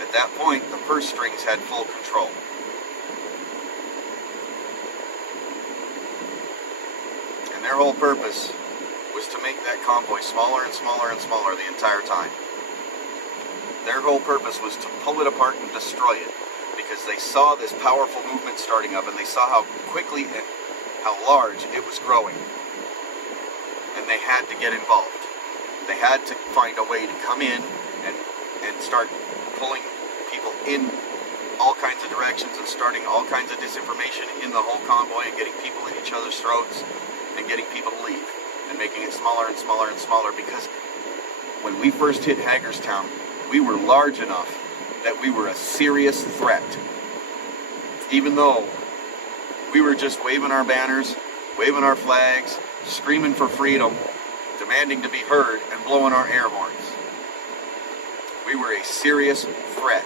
At that point, the purse strings had full control. And their whole purpose was to make that convoy smaller and smaller and smaller the entire time. Their whole purpose was to pull it apart and destroy it, because they saw this powerful movement starting up, and they saw how quickly and how large it was growing. And they had to get involved. They had to find a way to come in and start pulling people in all kinds of directions and starting all kinds of disinformation in the whole convoy and getting people in each other's throats and getting people to leave and making it smaller and smaller and smaller, because when we first hit Hagerstown, we were large enough that we were a serious threat. Even though we were just waving our banners, waving our flags, screaming for freedom, demanding to be heard, and blowing our air horns. We were a serious threat,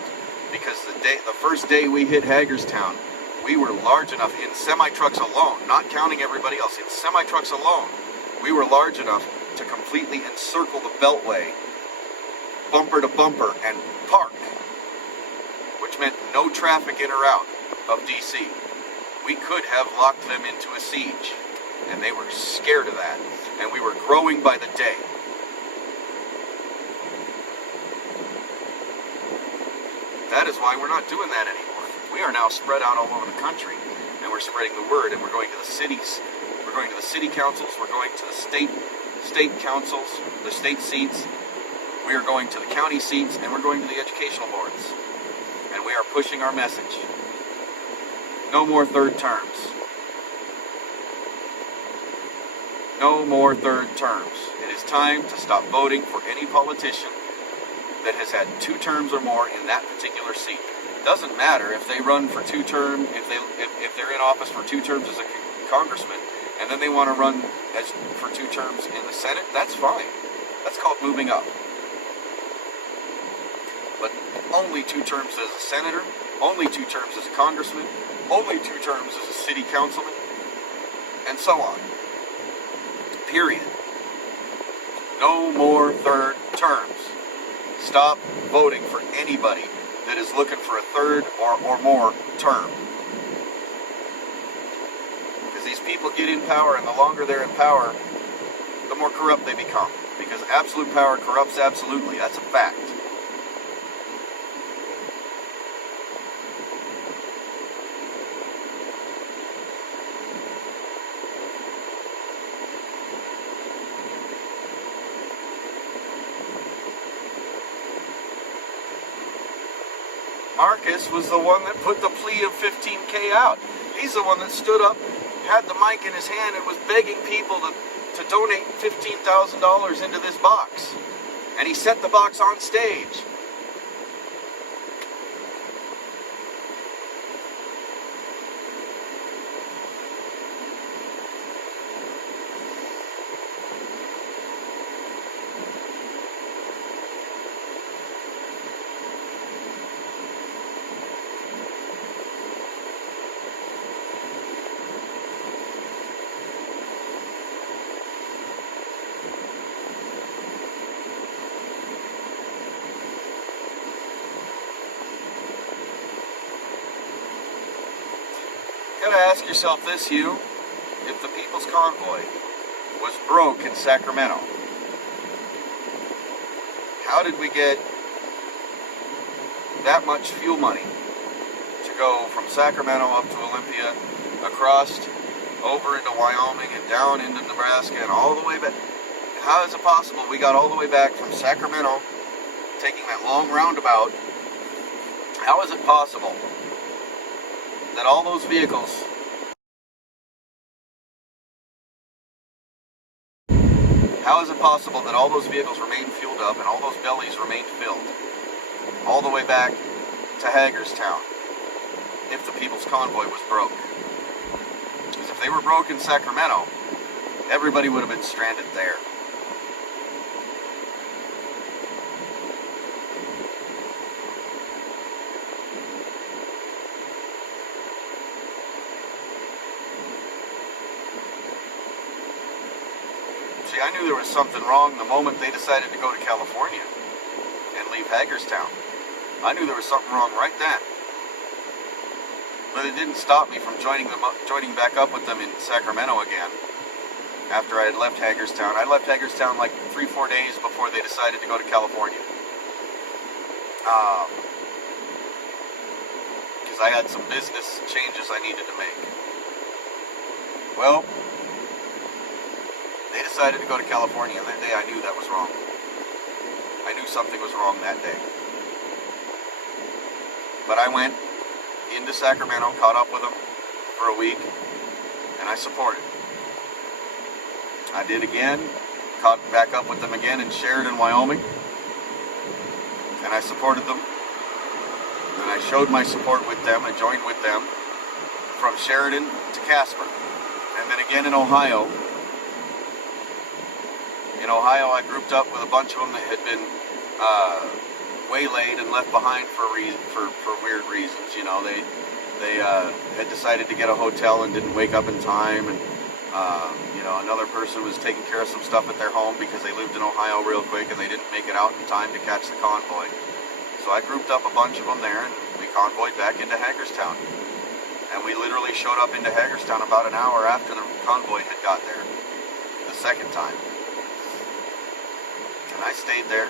because the first day we hit Hagerstown, we were large enough in semi-trucks alone, not counting everybody else, in semi-trucks alone, we were large enough to completely encircle the Beltway, bumper to bumper, and park, which meant no traffic in or out of DC. We could have locked them into a siege, and they were scared of that, and we were growing by the day. That is why we're not doing that anymore. We are now spread out all over the country, and we're spreading the word, and we're going to the cities, we're going to the city councils, we're going to the state councils, the state seats, we are going to the county seats, and we're going to the educational boards, and we are pushing our message. No more third terms. No more third terms. It is time to stop voting for any politician that has had 2 terms or more in that particular seat. Doesn't matter if they run for 2 terms, if they're in office for 2 terms as a congressman, and then they want to run for 2 terms in the Senate, that's fine. That's called moving up. But only 2 terms as a senator, only 2 terms as a congressman, only 2 terms as a city councilman, and so on. Period. No more third terms. Stop voting for anybody that is looking for a 3rd or more term. Because these people get in power, and the longer they're in power, the more corrupt they become. Because absolute power corrupts absolutely. That's a fact. Marcus was the one that put the plea of $15K out. He's the one that stood up, had the mic in his hand, and was begging people to donate $15,000 into this box. And he set the box on stage. You gotta ask yourself this, Hugh. If the People's Convoy was broke in Sacramento, how did we get that much fuel money to go from Sacramento up to Olympia, across, over into Wyoming, and down into Nebraska, and all the way back? How is it possible we got all the way back from Sacramento, taking that long roundabout? How is it possible that all those vehicles remained fueled up and all those bellies remained filled all the way back to Hagerstown if the People's Convoy was broke? Because if they were broke in Sacramento, everybody would have been stranded there. See, I knew there was something wrong the moment they decided to go to California and leave Hagerstown. I knew there was something wrong right then. But it didn't stop me from joining back up with them in Sacramento again after I had left Hagerstown. I left Hagerstown like 3-4 days before they decided to go to California. Because I had some business changes I needed to make. Well, they decided to go to California, and that day I knew that was wrong. I knew something was wrong that day. But I went into Sacramento, caught up with them for a week, and I supported. I did again, caught back up with them again in Sheridan, Wyoming, and I supported them. And I showed my support with them, I joined with them from Sheridan to Casper. And then again in Ohio. In Ohio, I grouped up with a bunch of them that had been waylaid and left behind for weird reasons. You know, they had decided to get a hotel and didn't wake up in time, and you know, another person was taking care of some stuff at their home because they lived in Ohio real quick and they didn't make it out in time to catch the convoy. So I grouped up a bunch of them there, and we convoyed back into Hagerstown. And we literally showed up into Hagerstown about an hour after the convoy had got there, the second time. And I stayed there,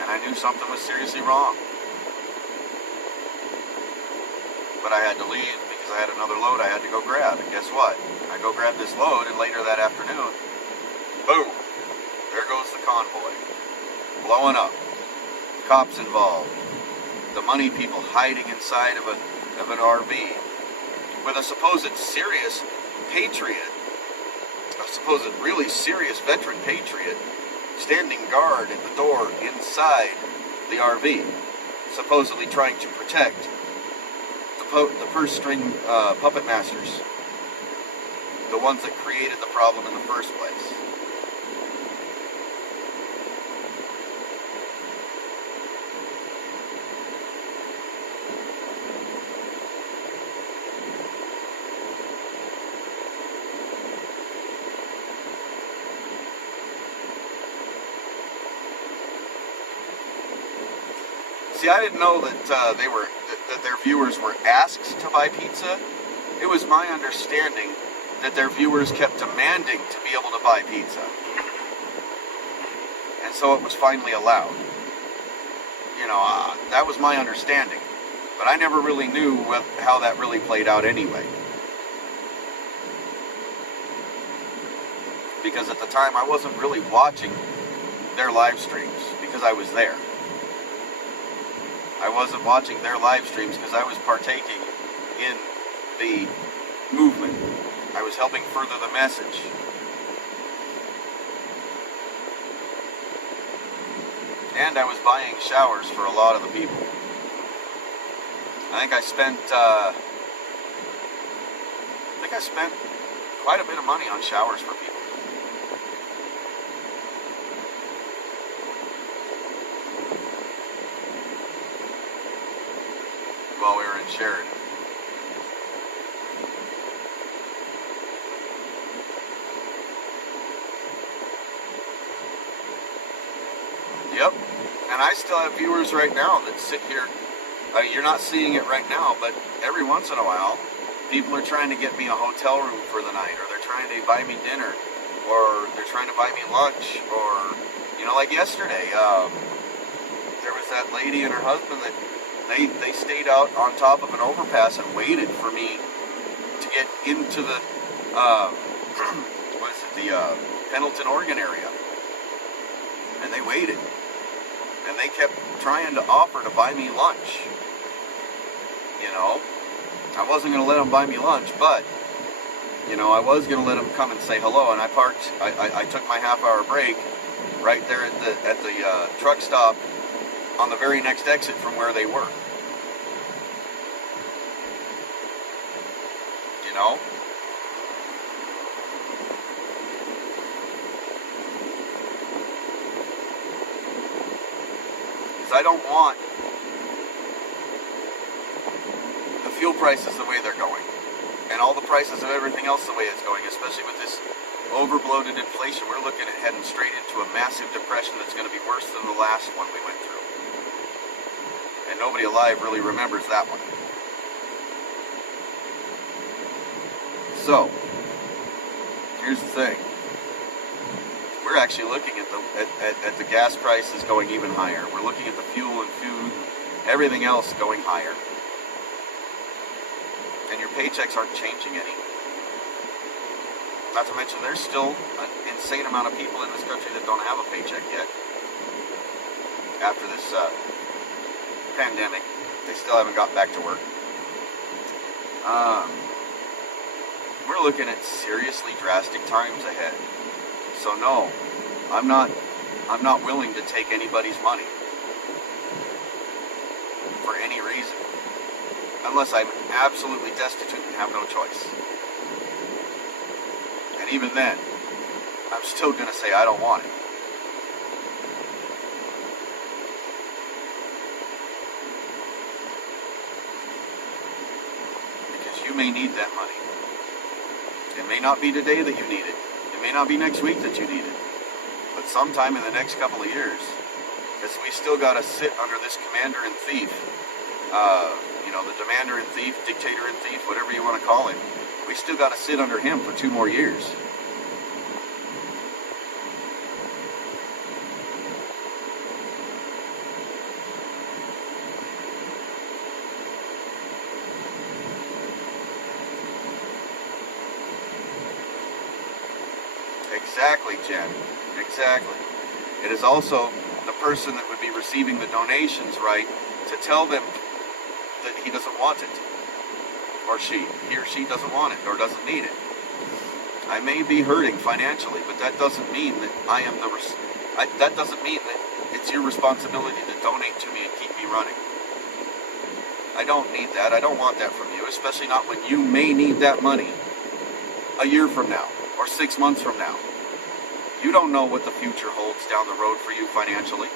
and I knew something was seriously wrong. But I had to leave because I had another load I had to go grab. And guess what? I go grab this load, and later that afternoon, boom, there goes the convoy. Blowing up. Cops involved. The money people hiding inside of an RV. With a supposed serious patriot, a supposed really serious veteran patriot, standing guard at the door inside the RV, supposedly trying to protect the first string puppet masters, the ones that created the problem in the first place. See, I didn't know that that their viewers were asked to buy pizza. It was my understanding that their viewers kept demanding to be able to buy pizza. And so it was finally allowed. You know, that was my understanding. But I never really knew how that really played out anyway. Because at the time I wasn't really watching their live streams because I was there. I wasn't watching their live streams because I was partaking in the movement. I was helping further the message. And I was buying showers for a lot of the people. I think I spent quite a bit of money on showers for people. While we were in Sheridan. Yep, and I still have viewers right now that sit here. You're not seeing it right now, but every once in a while, people are trying to get me a hotel room for the night, or they're trying to buy me dinner, or they're trying to buy me lunch, or, you know, like yesterday, there was that lady and her husband that They stayed out on top of an overpass and waited for me to get into the, the Pendleton, Oregon area. And they waited. And they kept trying to offer to buy me lunch. You know, I wasn't going to let them buy me lunch, but, you know, I was going to let them come and say hello. And I parked, I took my half-hour break right there at the truck stop on the very next exit from where they were. You know? Because I don't want the fuel prices the way they're going, and all the prices of everything else the way it's going, especially with this overbloated inflation. We're looking at heading straight into a massive depression that's going to be worse than the last one we went through. And nobody alive really remembers that one. So, here's the thing. we're actually looking at the gas prices going even higher. We're looking at the fuel and food, everything else going higher. And your paychecks aren't changing any. Not to mention there's still an insane amount of people in this country that don't have a paycheck yet. After this pandemic, they still haven't got back to work. We're looking at seriously drastic times ahead. So no, I'm not willing to take anybody's money for any reason, unless I'm absolutely destitute and have no choice. And even then, I'm still going to say I don't want it. Because you may need that money. It may not be today that you need it. It may not be next week that you need it. But sometime in the next couple of years, because we still got to sit under this commander and thief, the demander and thief, dictator and thief, whatever you want to call him. We still got to sit under him for 2 more years. Exactly, Jen. Exactly. It is also the person that would be receiving the donations, right, to tell them that he doesn't want it, or he or she doesn't want it, or doesn't need it. I may be hurting financially, but that doesn't mean that that doesn't mean that it's your responsibility to donate to me and keep me running. I don't need that. I don't want that from you, especially not when you may need that money a year from now or 6 months from now. You don't know what the future holds down the road for you financially.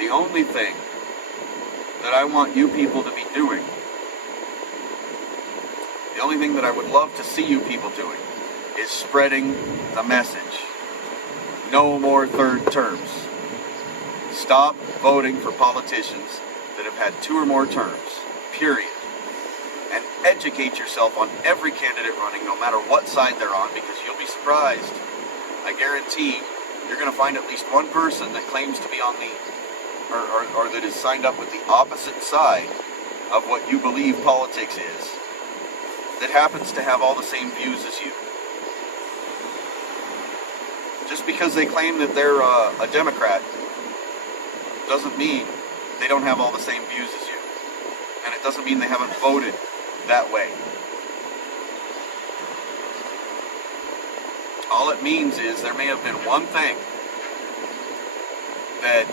The only thing that I want you people to be doing, the only thing that I would love to see you people doing, is spreading the message. No more third terms. Stop voting for politicians that have had 2 or more terms, period. And educate yourself on every candidate running, no matter what side they're on, because you'll be surprised. I guarantee you're going to find at least one person that claims to be on the or that is signed up with the opposite side of what you believe politics is, that happens to have all the same views as you. Just because they claim that they're a Democrat doesn't mean they don't have all the same views as you. And it doesn't mean they haven't voted that way. All it means is there may have been one thing that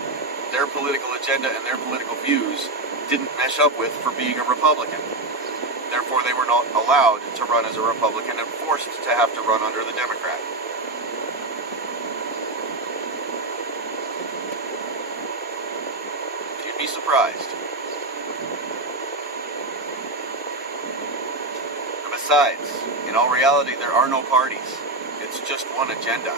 their political agenda and their political views didn't mesh up with for being a Republican. Therefore, they were not allowed to run as a Republican and forced to have to run under the Democrat. You'd be surprised. And besides, in all reality, there are no parties. It's just one agenda.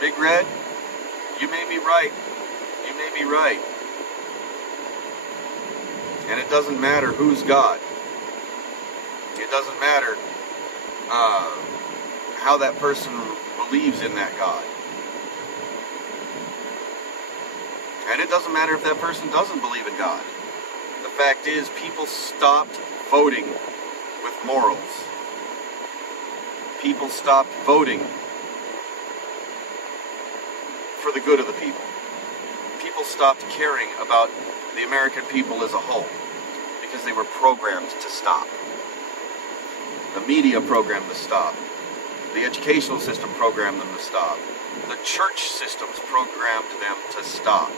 Big Red, you may be right. You may be right. And it doesn't matter who's God. It doesn't matter how that person believes in that God. And it doesn't matter if that person doesn't believe in God. The fact is, people stopped voting with morals. People stopped voting for the good of the people. People stopped caring about the American people as a whole because they were programmed to stop. The media programmed to stop. The educational system programmed them to stop. The church systems programmed them to stop.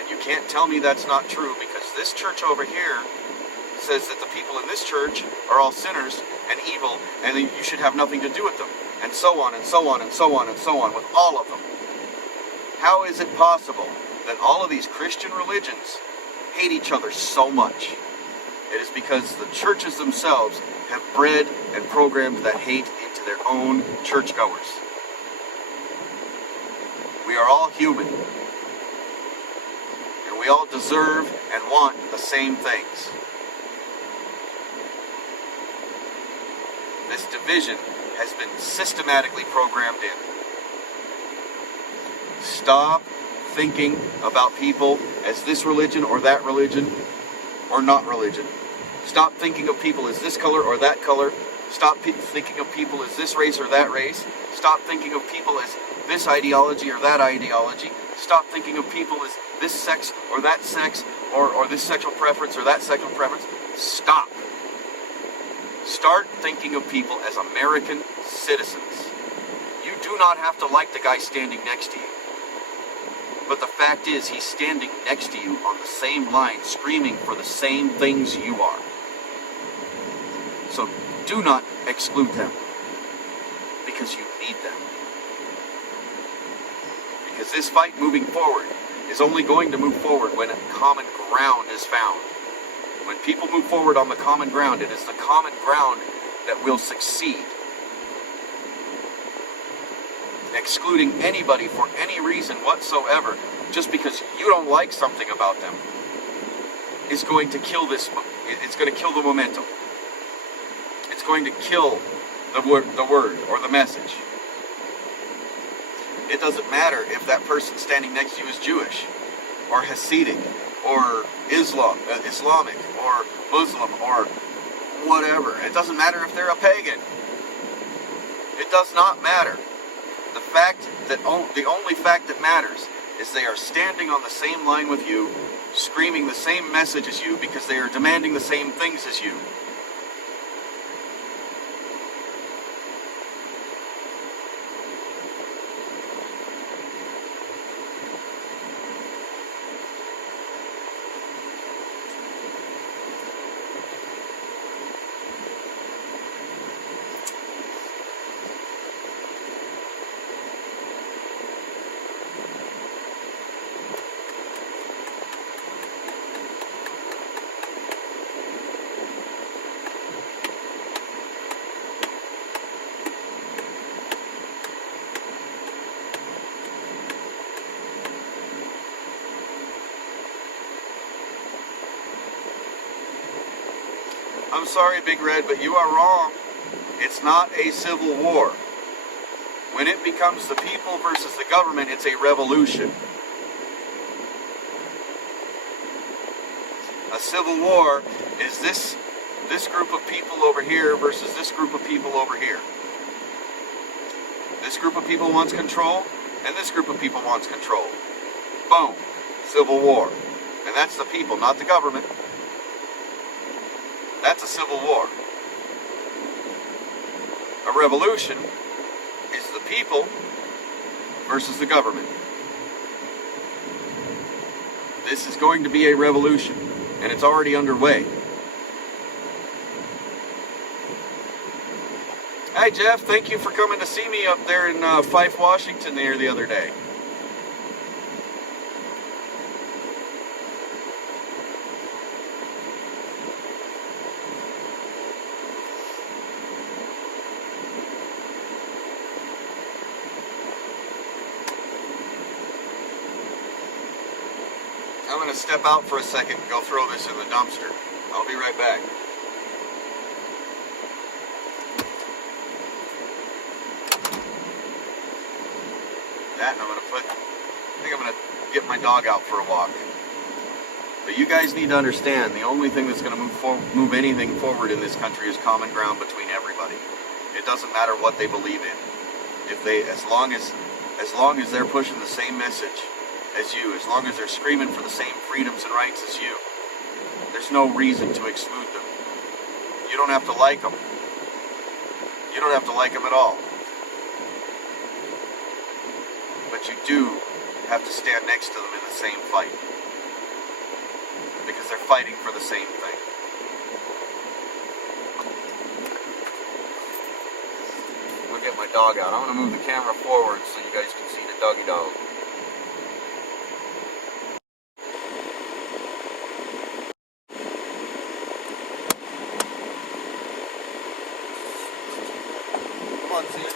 And you can't tell me that's not true, because this church over here says that the people in this church are all sinners and evil, and you should have nothing to do with them. And so on, and so on, and so on, and so on, with all of them. How is it possible that all of these Christian religions hate each other so much? It is because the churches themselves have bred and programmed that hate into their own churchgoers. We are all human, and we all deserve and want the same things. This division has been systematically programmed in. Stop thinking about people as this religion or that religion or not religion. Stop thinking of people as this color or that color. Stop thinking of people as this race or that race. Stop thinking of people as this ideology or that ideology. Stop thinking of people as this sex or that sex, or this sexual preference or that sexual preference. Stop. Start thinking of people as American citizens. You do not have to like the guy standing next to you. But the fact is, he's standing next to you on the same line, screaming for the same things you are. So do not exclude them, because you need them. Because this fight moving forward is only going to move forward when common ground is found. When people move forward on the common ground, it is the common ground that will succeed. Excluding anybody for any reason whatsoever, just because you don't like something about them, is going to kill this. It's going to kill the momentum. It's going to kill the word or the message. It doesn't matter if that person standing next to you is Jewish, or Hasidic, or Islamic, or Muslim, or whatever. It doesn't matter if they're a pagan. It does not matter. The only fact that matters is they are standing on the same line with you, screaming the same message as you, because they are demanding the same things as you. I'm sorry, Big Red, but you are wrong. It's not a civil war. When it becomes the people versus the government, it's a revolution. A civil war is this group of people over here versus this group of people over here. This group of people wants control, and this group of people wants control. Boom. Civil war. And that's the people, not the government. That's a civil war. A revolution is the people versus the government. This is going to be a revolution, and it's already underway. Hi Jeff, thank you for coming to see me up there in Fife, Washington there the other day. I'm going to step out for a second and go throw this in the dumpster. I'll be right back. That, and I think I'm going to get my dog out for a walk. But you guys need to understand, the only thing that's going to move anything forward in this country is common ground between everybody. It doesn't matter what they believe in. As long as they're pushing the same message as you, as long as they're screaming for the same freedoms and rights as you, there's no reason to exclude them. You don't have to like them. You don't have to like them at all. but you do have to stand next to them in the same fight, because they're fighting for the same thing. I'm gonna get my dog out. I'm gonna move the camera forward so you guys can see the doggy dog. Come on, see it.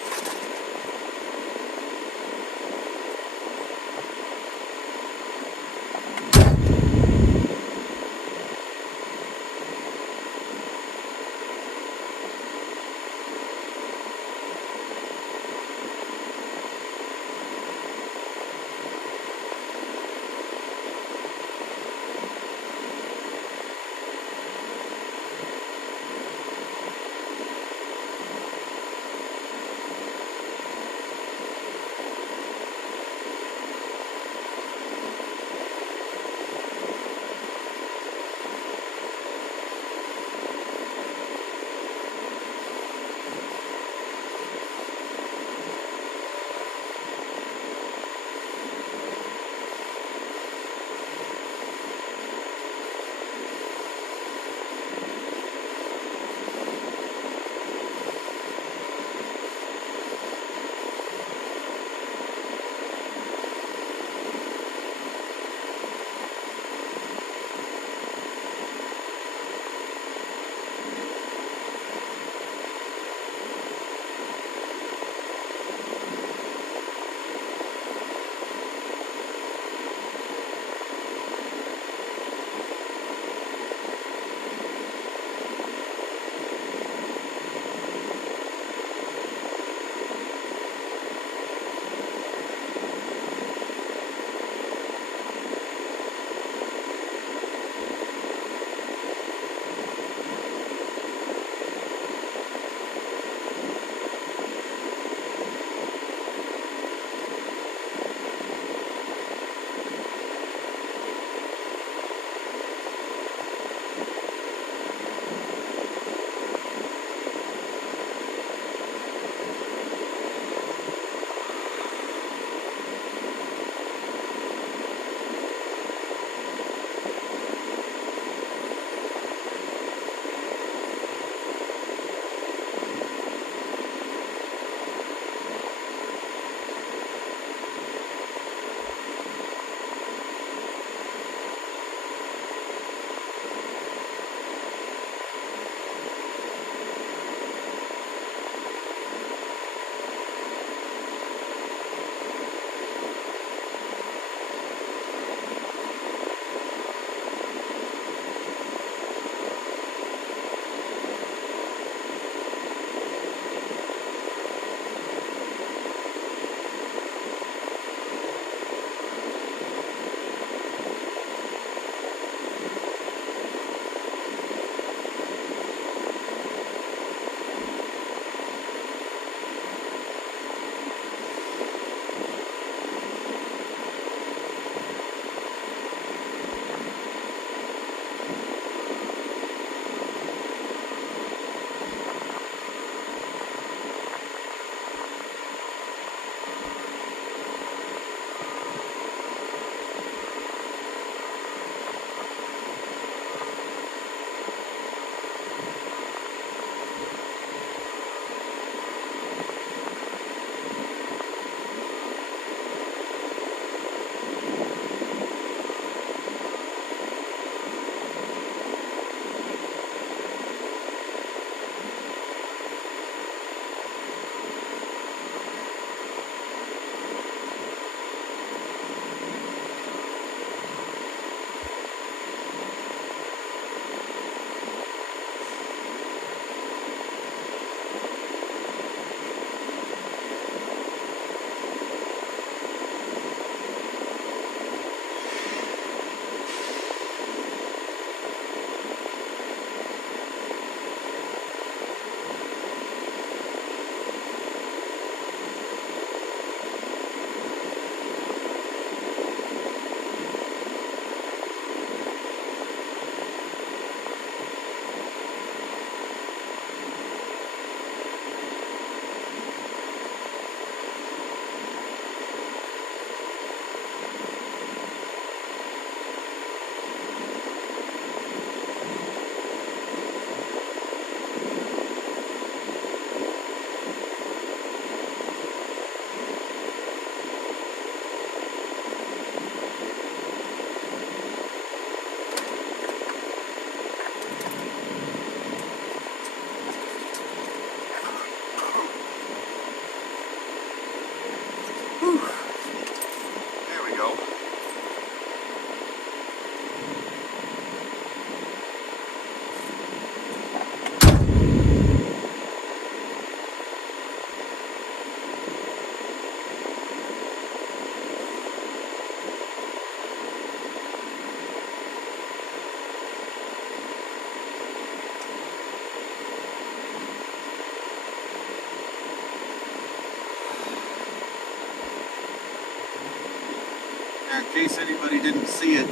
in case anybody didn't see it,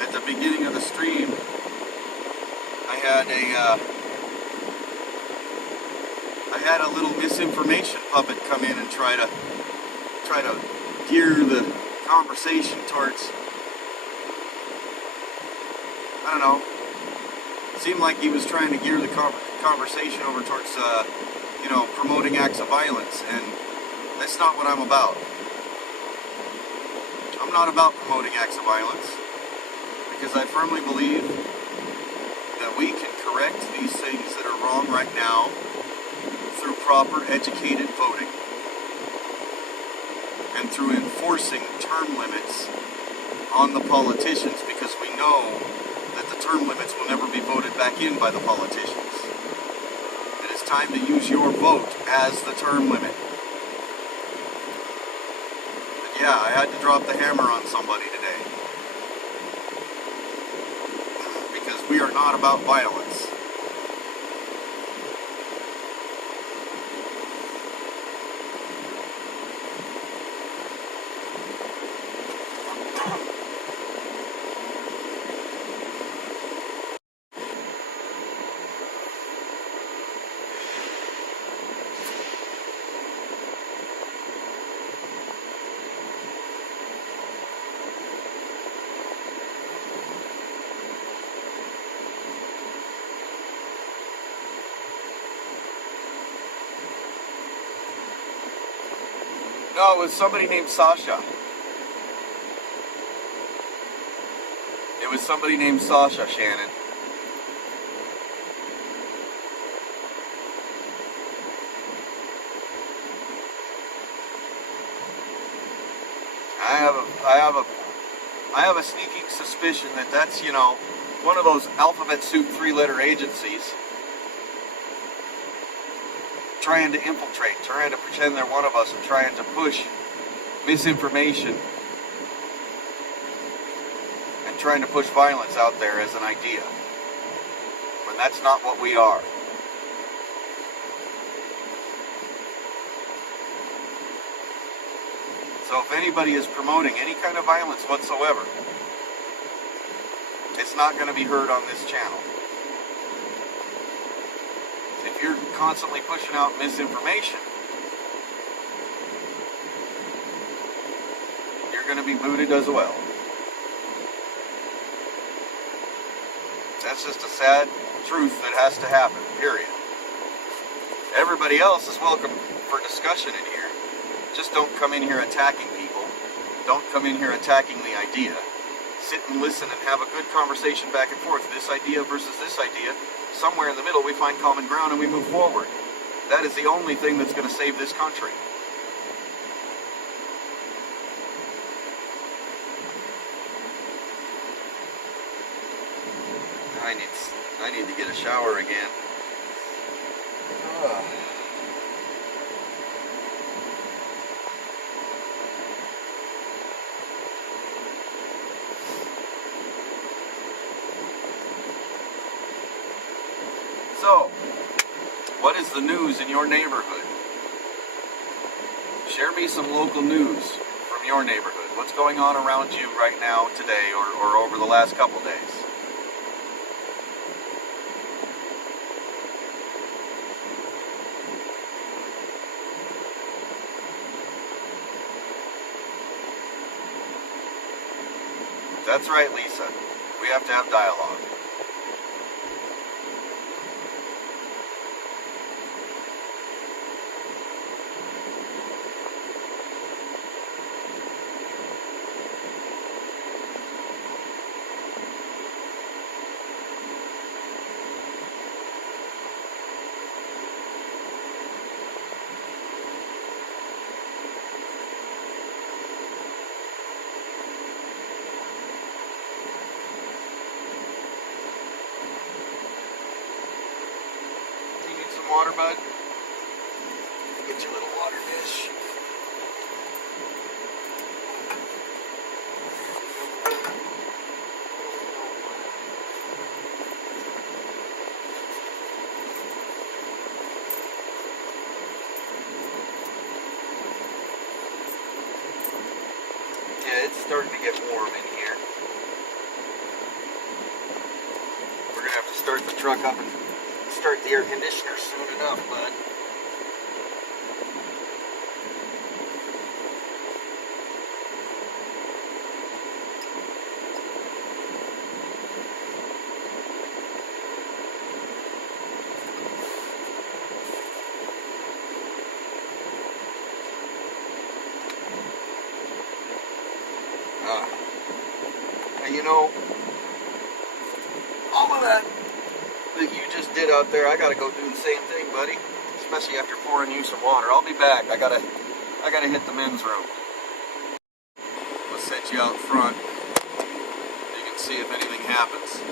at the beginning of the stream, I had a little misinformation puppet come in and try to gear the conversation towards, I don't know, seemed like he was trying to gear the conversation over towards, promoting acts of violence, and that's not what I'm about. I'm not about promoting acts of violence, because I firmly believe that we can correct these things that are wrong right now through proper educated voting and through enforcing term limits on the politicians, because we know that the term limits will never be voted back in by the politicians. It is time to use your vote as the term limit. But yeah, I had to drop the hammer on somebody today, because we are not about violence. No, it was somebody named Sasha. It was somebody named Sasha, Shannon. I have a sneaking suspicion that that's, one of those alphabet soup 3-letter agencies trying to infiltrate, trying to pretend they're one of us, and trying to push misinformation and trying to push violence out there as an idea, when that's not what we are. So if anybody is promoting any kind of violence whatsoever, it's not going to be heard on this channel. If you're constantly pushing out misinformation, you're going to be booted as well. That's just a sad truth that has to happen, period. Everybody else is welcome for discussion in here. Just don't come in here attacking people. Don't come in here attacking the idea. Sit and listen and have a good conversation back and forth. This idea versus this idea. Somewhere in the middle we find common ground and we move forward. That is the only thing that's going to save this country. I need to get a shower again. So, what is the news in your neighborhood? Share me some local news from your neighborhood. What's going on around you right now, today, or over the last couple days? That's right, Lisa. We have to have dialogue. Water, bud. Get your little water dish. Yeah, it's starting to get warm in here. We're gonna have to start the truck up and start the air conditioner soon enough, bud. You know, all of that you just did out there, I gotta go do the same thing, buddy. Especially after pouring you some water. I'll be back. I gotta hit the men's room. I'll set you out front. You can see if anything happens.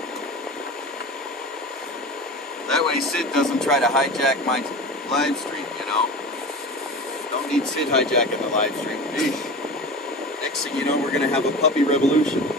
That way Sid doesn't try to hijack my live stream, you know. Don't need Sid hijacking the live stream. Next thing you know, we're gonna have a puppy revolution.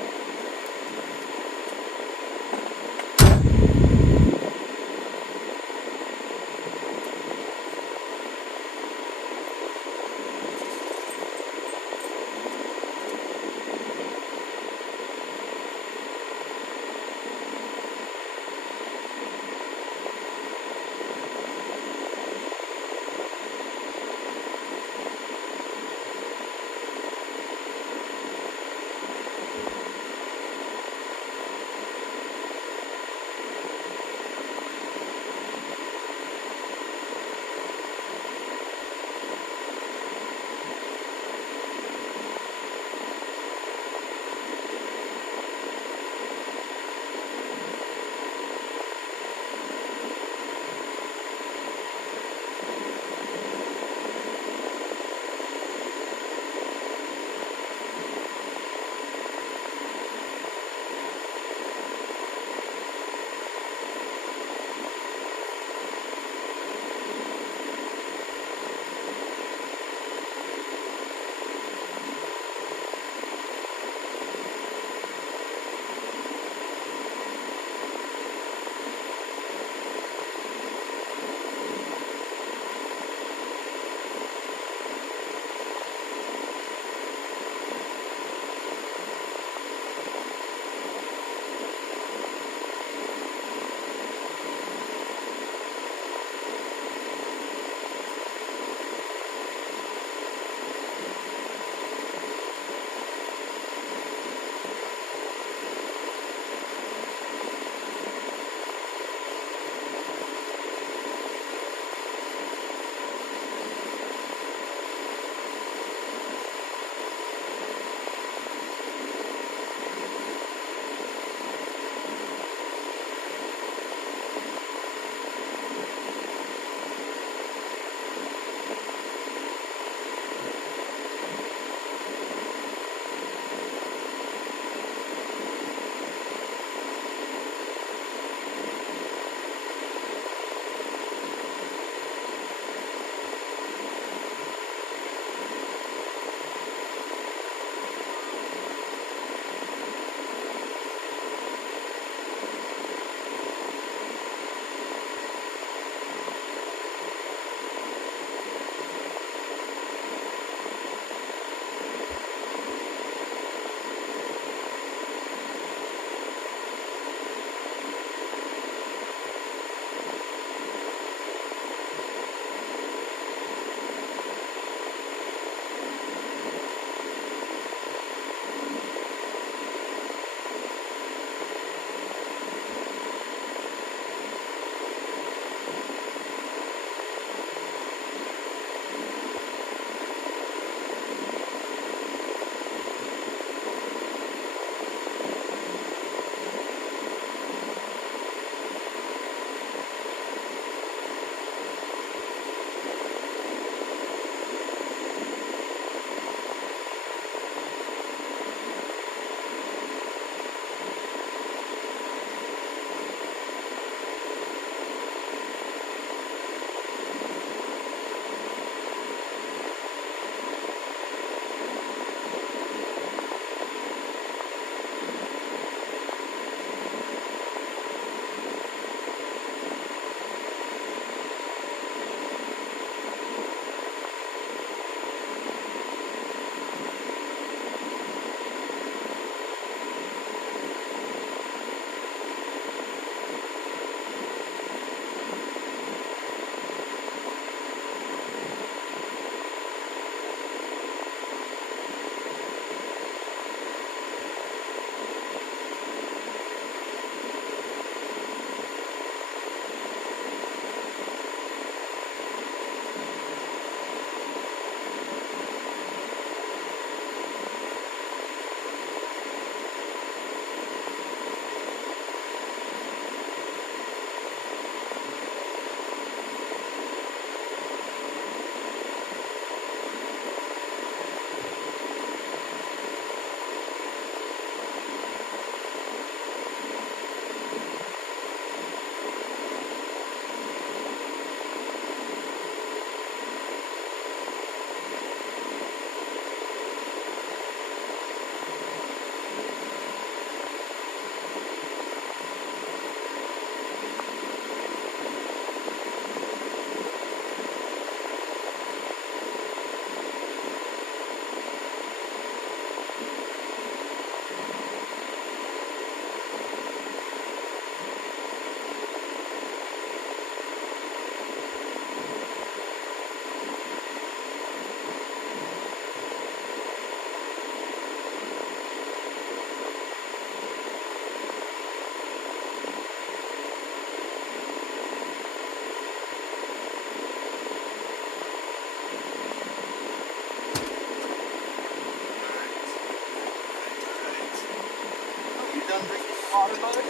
water, buddy? You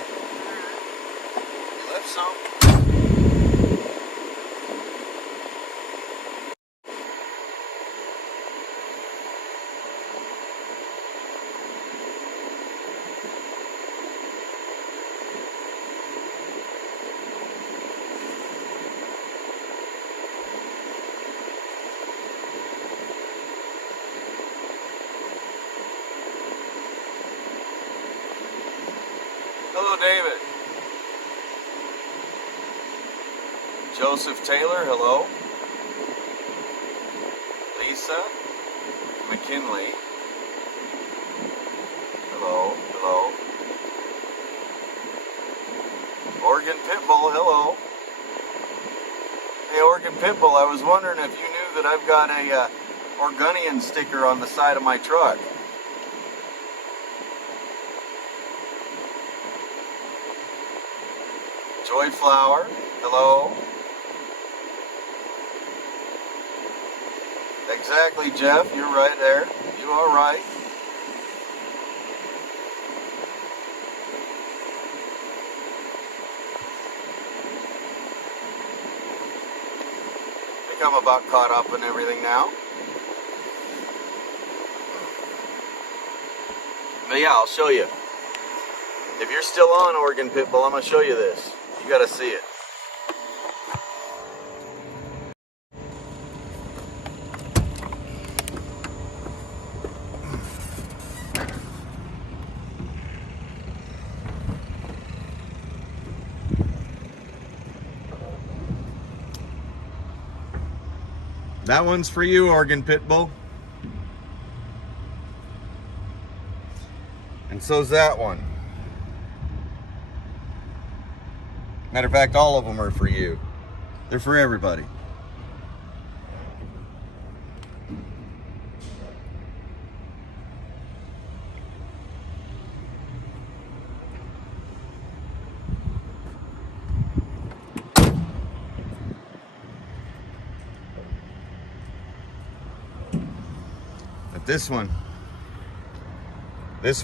left some? Hello, David. Joseph Taylor, hello. Lisa McKinley, hello, hello. Oregon Pitbull, hello. Hey, Oregon Pitbull, I was wondering if you knew that I've got a Oregonian sticker on the side of my truck. Joy Flower, hello. Exactly, Jeff, you're right there. You are right. I think I'm about caught up in everything now. But yeah, I'll show you. If you're still on Oregon Pitbull, I'm going to show you this. You got to see it. That one's for you, Oregon Pitbull. And so's that one. Matter of fact, all of them are for you. They're for everybody. But this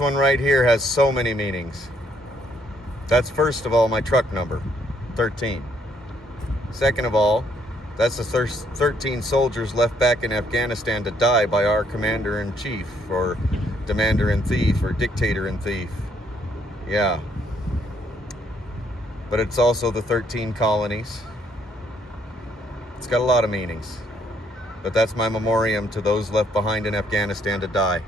one right here has so many meanings. That's first of all my truck number, 13. Second of all, that's the 13 soldiers left back in Afghanistan to die by our commander-in-chief, or demander-in-thief, or dictator-in-thief. Yeah. But it's also the 13 colonies. It's got a lot of meanings. But that's my memoriam to those left behind in Afghanistan to die.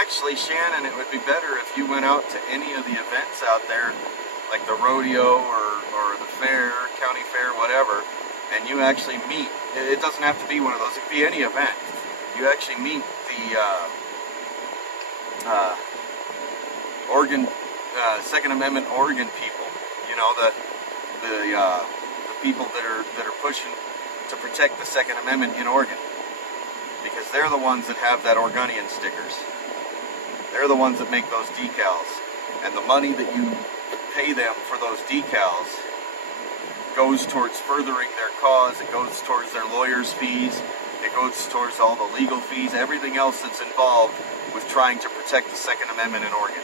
Actually, Shannon, it would be better if you went out to any of the events out there, like the rodeo or the fair, county fair, whatever, and you actually meet. It doesn't have to be one of those. It could be any event. You actually meet the Oregon Second Amendment Oregon people. You know, the people that are pushing to protect the Second Amendment in Oregon, because they're the ones that have that Oregonian stickers. They're the ones that make those decals, and the money that you pay them for those decals goes towards furthering their cause. It goes towards their lawyers' fees. It goes towards all the legal fees, everything else that's involved with trying to protect the Second Amendment in Oregon.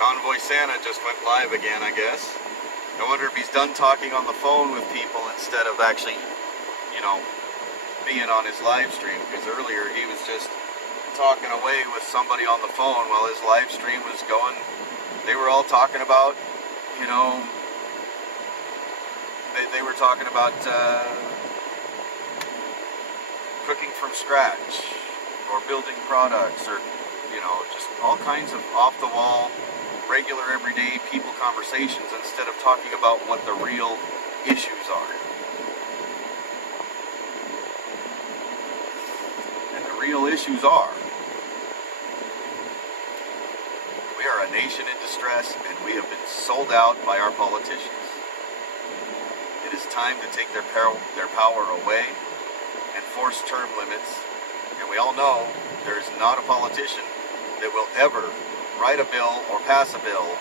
Convoy Santa just went live again, I guess. I wonder if he's done talking on the phone with people instead of actually, you know, being on his live stream, because earlier he was just talking away with somebody on the phone while his live stream was going. They were all talking about, you know, they were talking about cooking from scratch, or building products, or, you know, just all kinds of off-the-wall, regular, everyday people conversations, instead of talking about what the real issues are. And the real issues are, we are a nation in distress, and we have been sold out by our politicians. It is time to take their power away and force term limits. And we all know there is not a politician that will ever write a bill or pass a bill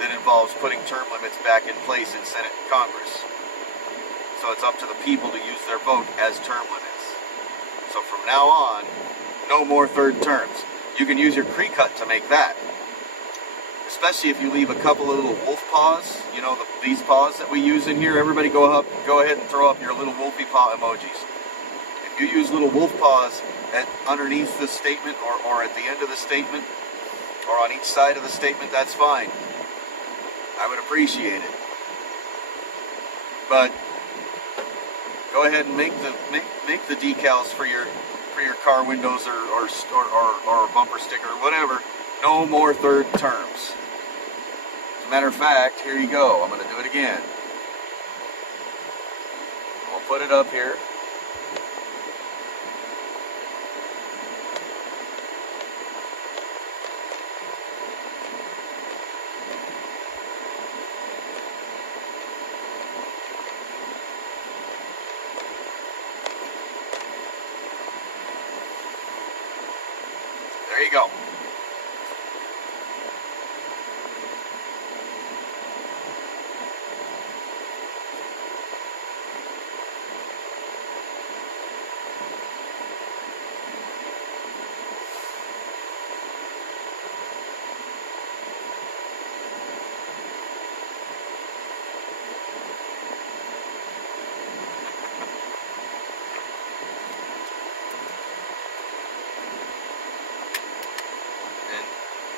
that involves putting term limits back in place in Senate and Congress. So it's up to the people to use their vote as term limits. So from now on, no more third terms. You can use your pre-cut to make that. Especially if you leave a couple of little wolf paws, you know, these paws that we use in here. Everybody go ahead and throw up your little wolfy paw emojis. If you use little wolf paws underneath the statement, or at the end of the statement, or on each side of the statement, that's fine. I would appreciate it. But go ahead and make the decals for your car windows, or bumper sticker, or whatever. No more third terms. As a matter of fact, here you go. I'm going to do it again. We'll put it up here. There you go.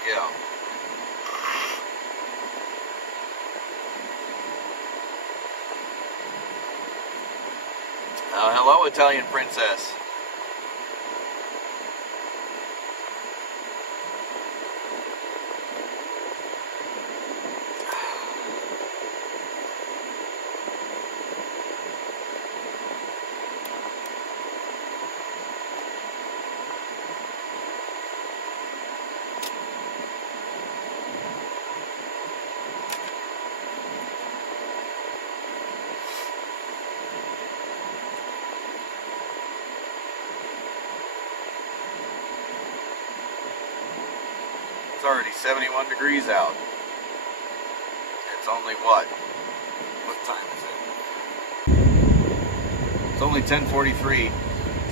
Yeah. Hello, Italian princess. It's already 71 degrees out. It's only what time is it? It's only 10:43,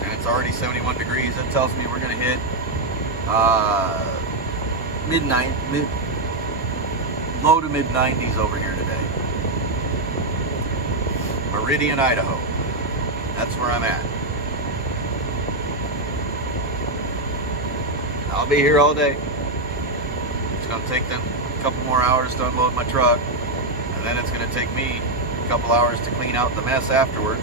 and it's already 71 degrees. That tells me we're gonna hit low to mid 90s over here today. Meridian, Idaho. That's where I'm at. I'll be here all day. It's going to take them a couple more hours to unload my truck, and then it's going to take me a couple hours to clean out the mess afterwards.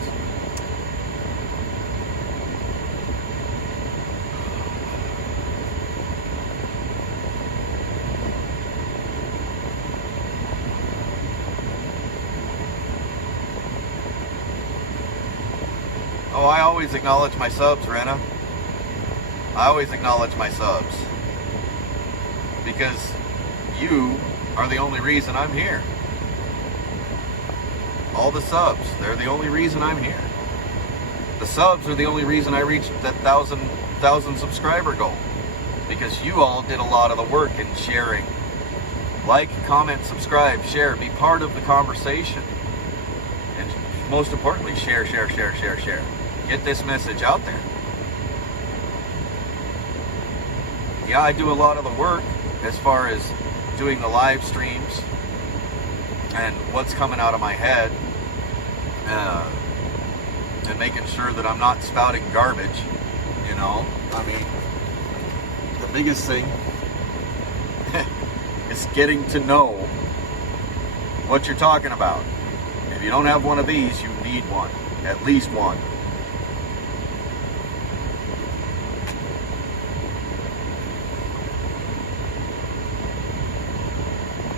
Oh, I always acknowledge my subs, Rena. I always acknowledge my subs. Because you are the only reason I'm here. All the subs, they're the only reason I'm here. The subs are the only reason I reached that 1,000 subscriber goal. Because you all did a lot of the work in sharing. Like, comment, subscribe, share, be part of the conversation. And most importantly, share. Get this message out there. Yeah, I do a lot of the work as far as doing the live streams and what's coming out of my head, and making sure that I'm not spouting garbage, you know. I mean, the biggest thing is getting to know what you're talking about. If you don't have one of these, you need one. At least one.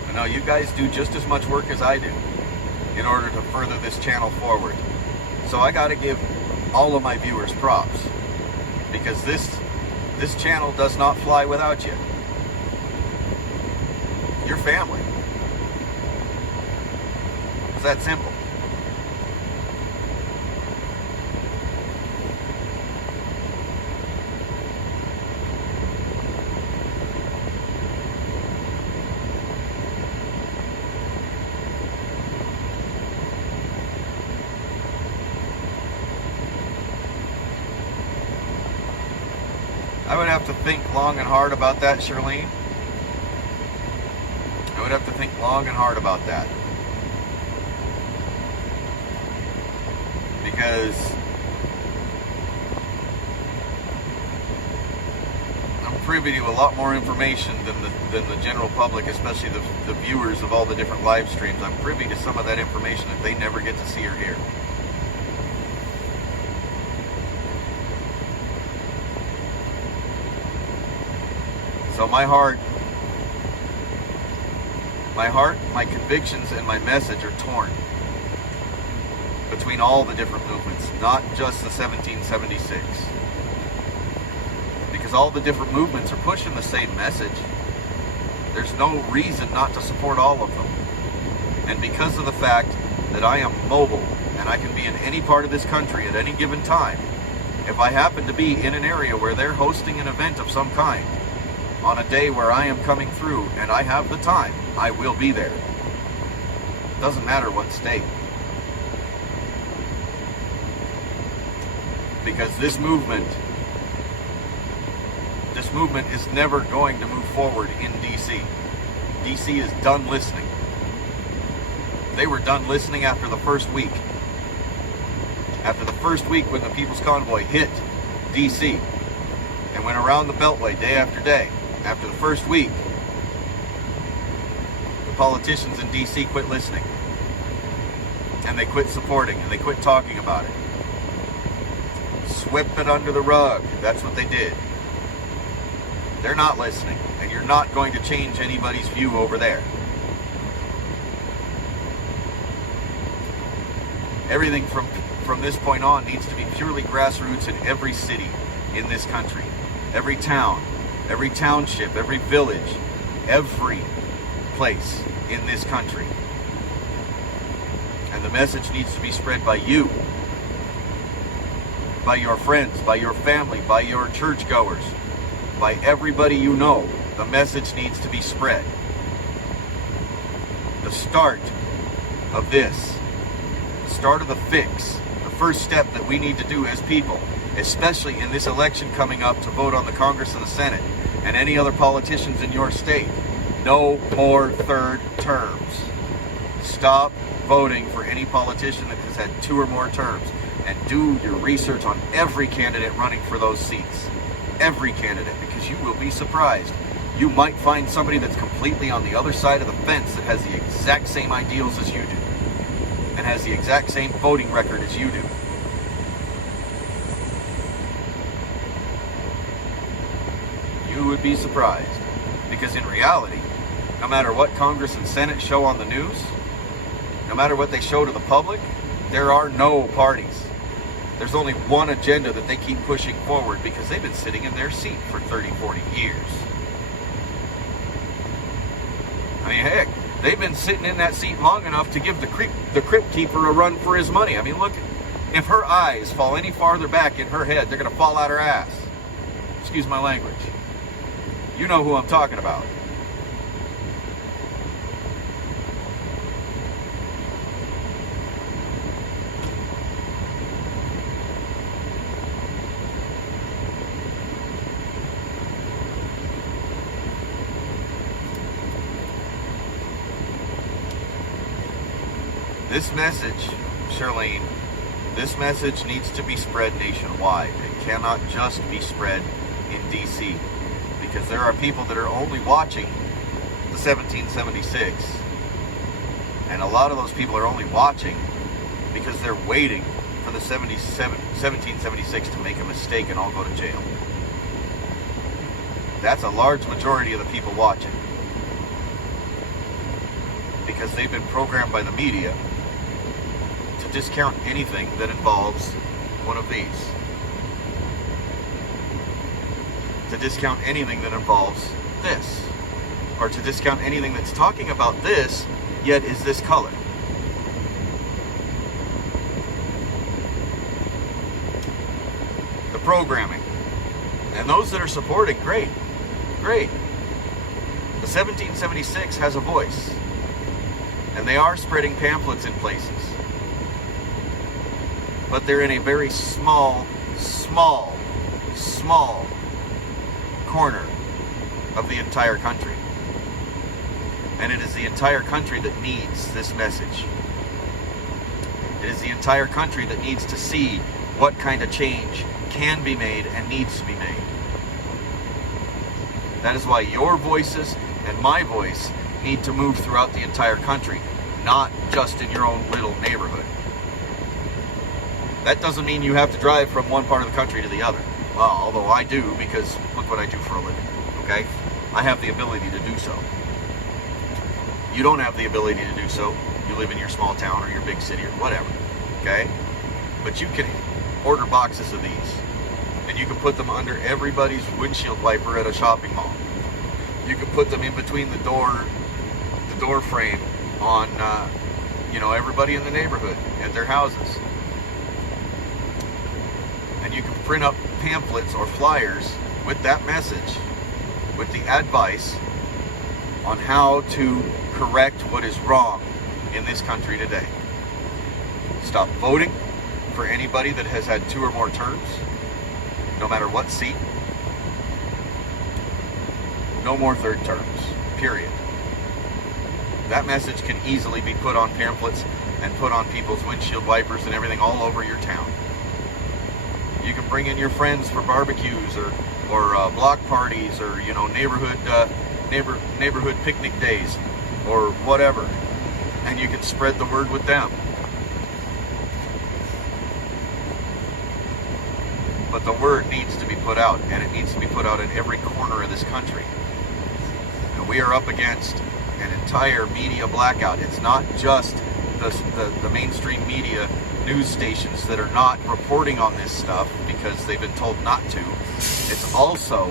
I know you guys do just as much work as I do in order to further this channel forward. So I gotta give all of my viewers props, because this channel does not fly without you. Your family. It's that simple. I would have to think long and hard about that, Charlene. I would have to think long and hard about that. Because I'm privy to a lot more information than the general public, especially the viewers of all the different live streams. I'm privy to some of that information that they never get to see or hear. So my heart, my convictions, and my message are torn between all the different movements, not just the 1776. Because all the different movements are pushing the same message. There's no reason not to support all of them. And because of the fact that I am mobile and I can be in any part of this country at any given time, if I happen to be in an area where they're hosting an event of some kind, on a day where I am coming through and I have the time, I will be there. Doesn't matter what state. Because this movement is never going to move forward in DC. DC is done listening. They were done listening after the first week. After the first week when the People's Convoy hit DC and went around the Beltway day after day. After the first week, the politicians in DC quit listening. And they quit supporting, and they quit talking about it. Swept it under the rug. That's what they did. They're not listening, and you're not going to change anybody's view over there. Everything from this point on needs to be purely grassroots in every city in this country. Every town. Every township, every village, every place in this country. And the message needs to be spread by you, by your friends, by your family, by your churchgoers, by everybody you know. The message needs to be spread. The start of this, the start of the fix, the first step that we need to do as people, especially in this election coming up to vote on the Congress and the Senate, and any other politicians in your state. No more third terms. Stop voting for any politician that has had 2 or more terms, and do your research on every candidate running for those seats. Every candidate, because you will be surprised. You might find somebody that's completely on the other side of the fence that has the exact same ideals as you do, and has the exact same voting record as you do. You would be surprised, because in reality, no matter what Congress and Senate show on the news, no matter what they show to the public, there are no parties. There's only one agenda that they keep pushing forward because they've been sitting in their seat for 30, 40 years. I mean, heck, they've been sitting in that seat long enough to give the crypt keeper a run for his money. I mean, look, if her eyes fall any farther back in her head, they're going to fall out her ass. Excuse my language. You know who I'm talking about. This message, Charlene, this message needs to be spread nationwide. It cannot just be spread in DC, because there are people that are only watching the 1776, and a lot of those people are only watching because they're waiting for the 1776 to make a mistake and all go to jail. That's a large majority of the people watching, because they've been programmed by the media to discount anything that involves one of these. To discount anything that involves this. Or to discount anything that's talking about this, yet is this color. The programming. And those that are supporting, great. Great. The 1776 has a voice. And they are spreading pamphlets in places. But they're in a very small corner of the entire country. And it is the entire country that needs this message. It is the entire country that needs to see what kind of change can be made and needs to be made. That is why your voices and my voice need to move throughout the entire country, not just in your own little neighborhood. That doesn't mean you have to drive from one part of the country to the other. Well, although I do, because look what I do for a living, okay? I have the ability to do so. You don't have the ability to do so. You live in your small town or your big city or whatever, okay? But you can order boxes of these, and you can put them under everybody's windshield wiper at a shopping mall. You can put them in between the door frame on, everybody in the neighborhood at their houses. And you can print up pamphlets or flyers with that message, with the advice on how to correct what is wrong in this country today. Stop voting for anybody that has had 2 or more terms, no matter what seat. No more third terms, period. That message can easily be put on pamphlets and put on people's windshield wipers and everything all over your town. You can bring in your friends for barbecues or block parties or neighborhood picnic days or whatever, and you can spread the word with them. But the word needs to be put out, and it needs to be put out in every corner of this country. And we are up against an entire media blackout. It's not just the mainstream media news stations that are not reporting on this stuff because they've been told not to. It's also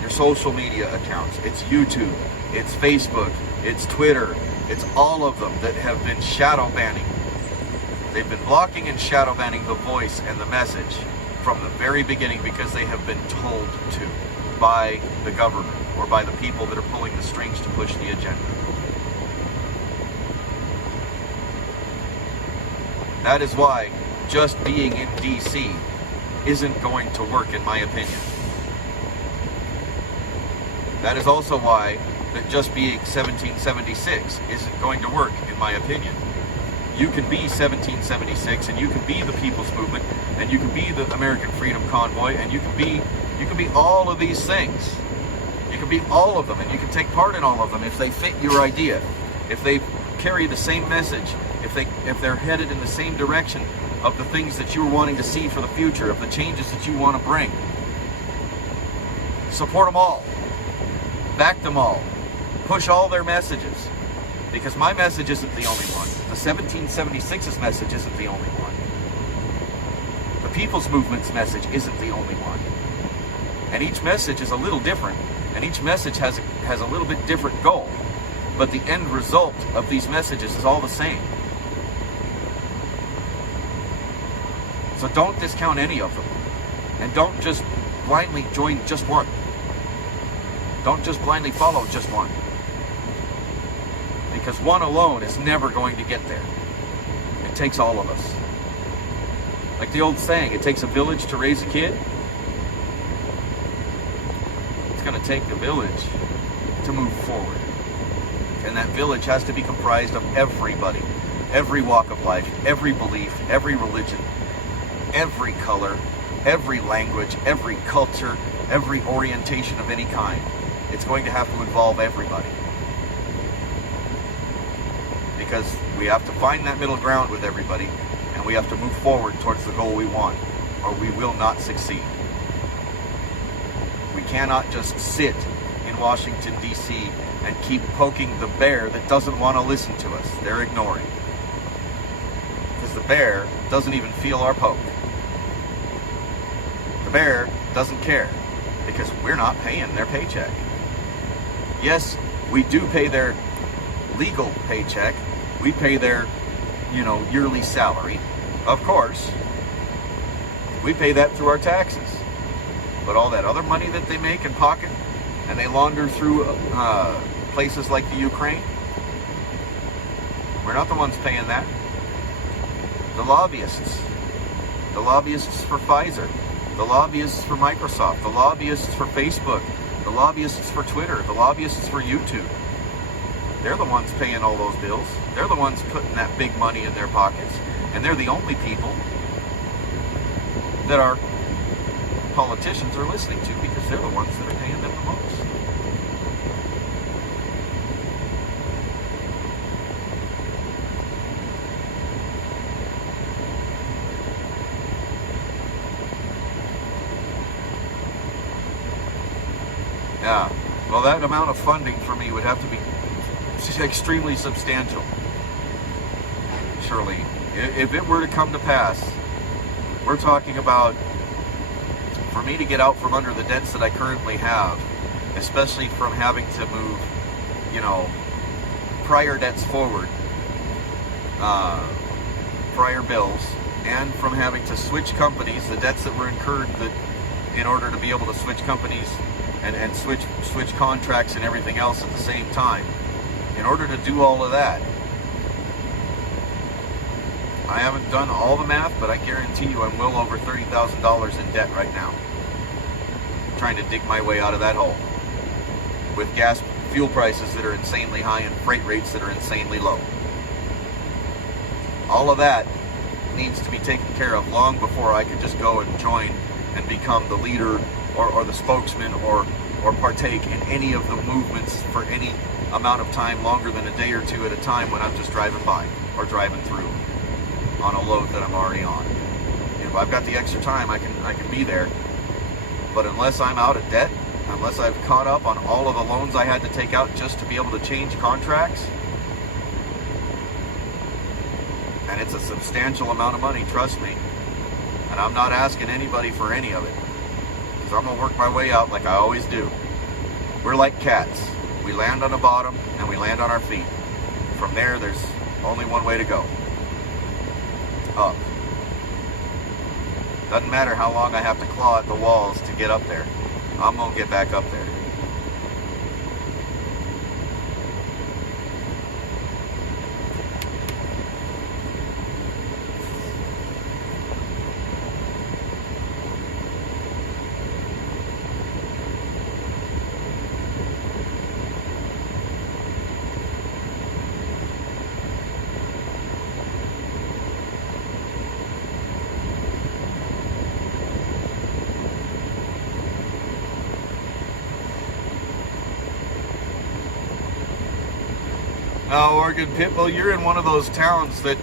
your social media accounts. It's YouTube, it's Facebook, it's Twitter, it's all of them that have been shadow banning. They've been blocking and shadow banning the voice and the message from the very beginning because they have been told to by the government or by the people that are pulling the strings to push the agenda. That is why just being in DC isn't going to work, in my opinion. That is also why that just being 1776 isn't going to work, in my opinion. You can be 1776 and you can be the People's Movement and you can be the American Freedom Convoy and you can be all of these things. You can be all of them and you can take part in all of them if they fit your idea, if they carry the same message, if they're headed in the same direction of the things that you're wanting to see for the future, of the changes that you want to bring. Support them all. Back them all. Push all their messages. Because my message isn't the only one. The 1776's message isn't the only one. The People's Movement's message isn't the only one. And each message is a little different. And each message has a little bit different goal. But the end result of these messages is all the same. So don't discount any of them. And don't just blindly join just one. Don't just blindly follow just one. Because one alone is never going to get there. It takes all of us. Like the old saying, it takes a village to raise a kid. It's going to take a village to move forward. And that village has to be comprised of everybody. Every walk of life, every belief, every religion, every color, every language, every culture, every orientation of any kind. It's going to have to involve everybody. Because we have to find that middle ground with everybody, and we have to move forward towards the goal we want, or we will not succeed. We cannot just sit in Washington, D.C. and keep poking the bear that doesn't want to listen to us. They're ignoring. Because the bear doesn't even feel our poke. The bear doesn't care, because we're not paying their paycheck. Yes, we do pay their legal paycheck. We pay their, yearly salary. Of course. We pay that through our taxes. But all that other money that they make and pocket, and they launder through places like the Ukraine, we're not the ones paying that. The lobbyists for Pfizer, the lobbyists for Microsoft, the lobbyists for Facebook, the lobbyists for Twitter, the lobbyists for YouTube. They're the ones paying all those bills. They're the ones putting that big money in their pockets. And they're the only people that our politicians are listening to, because they're the ones that are paying them the most. Yeah, well, that amount of funding for me would have to be extremely substantial. Surely, if it were to come to pass, we're talking about, for me to get out from under the debts that I currently have, especially from having to move, prior debts forward, prior bills, and from having to switch companies, the debts that were incurred that in order to be able to switch companies and switch contracts and everything else at the same time. In order to do all of that, I haven't done all the math, but I guarantee you I'm well over $30,000 in debt right now, trying to dig my way out of that hole, with fuel prices that are insanely high and freight rates that are insanely low. All of that needs to be taken care of long before I could just go and join and become the leader or the spokesman or partake in any of the movements for any amount of time longer than a day or two at a time when I'm just driving by or driving through on a load that I'm already on. If I've got the extra time, I can be there. But unless I'm out of debt, unless I've caught up on all of the loans I had to take out just to be able to change contracts, and it's a substantial amount of money, trust me, and I'm not asking anybody for any of it, because I'm going to work my way out like I always do. We're like cats. We land on the bottom and we land on our feet. From there, there's only one way to go. Up. Doesn't matter how long I have to claw at the walls to get up there. I'm going to get back up there. Oh, Oregon Pitbull, you're in one of those towns that,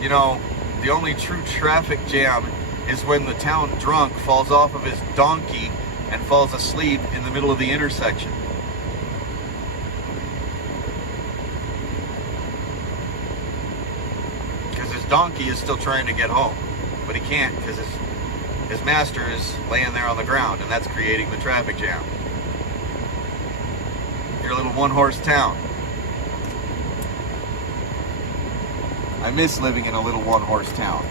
the only true traffic jam is when the town drunk falls off of his donkey and falls asleep in the middle of the intersection. Because his donkey is still trying to get home, but he can't because his master is laying there on the ground, and that's creating the traffic jam. You're a little one-horse town. I miss living in a little one-horse town,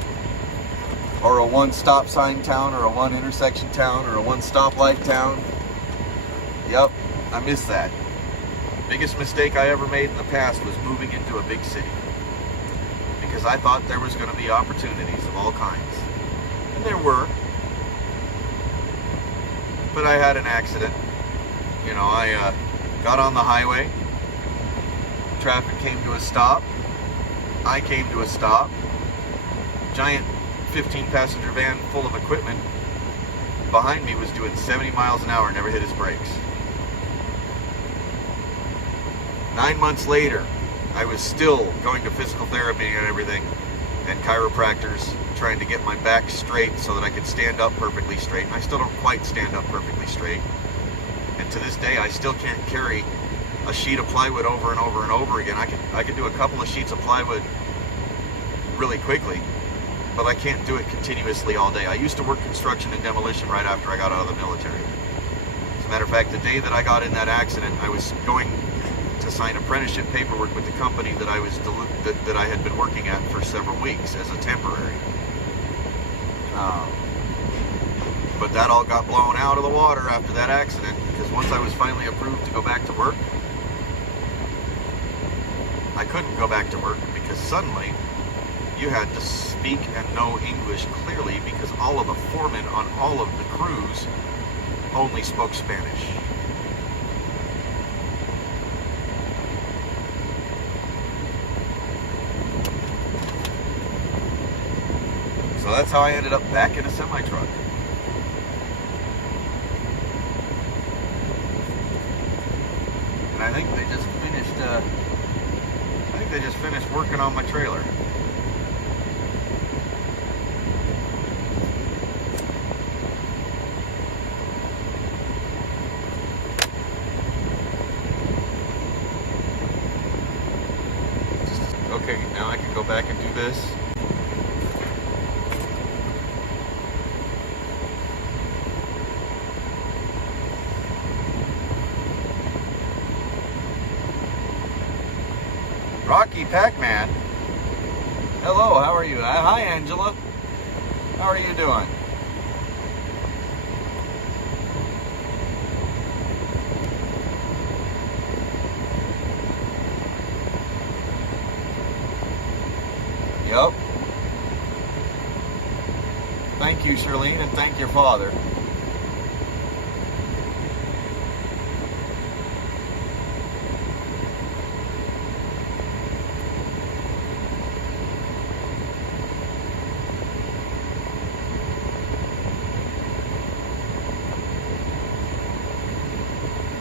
or a one-stop sign town, or a one-intersection town, or a one-stoplight town. Yep, I miss that. Biggest mistake I ever made in the past was moving into a big city, because I thought there was going to be opportunities of all kinds, and there were, but I had an accident. I got on the highway, traffic came to a stop, I came to a stop. Giant 15-passenger van full of equipment behind me was doing 70 miles an hour, never hit his brakes. 9 months later, I was still going to physical therapy and everything, and chiropractors trying to get my back straight so that I could stand up perfectly straight. And I still don't quite stand up perfectly straight. And to this day, I still can't carry a sheet of plywood over and over and over again. I can do a couple of sheets of plywood really quickly, but I can't do it continuously all day. I used to work construction and demolition right after I got out of the military. As a matter of fact, the day that I got in that accident, I was going to sign apprenticeship paperwork with the company that I had been working at for several weeks as a temporary. But that all got blown out of the water after that accident, because once I was finally approved to go back to work, I couldn't go back to work because suddenly you had to speak and know English clearly, because all of the foremen on all of the crews only spoke Spanish. So that's how I ended up back in a semi-truck. And I think they just finished working on my trailer. Okay, now I can go back and do this. Rocky Pac-Man. Hello, how are you? Hi, Angela. How are you doing? Yep. Thank you, Charlene, and thank your father.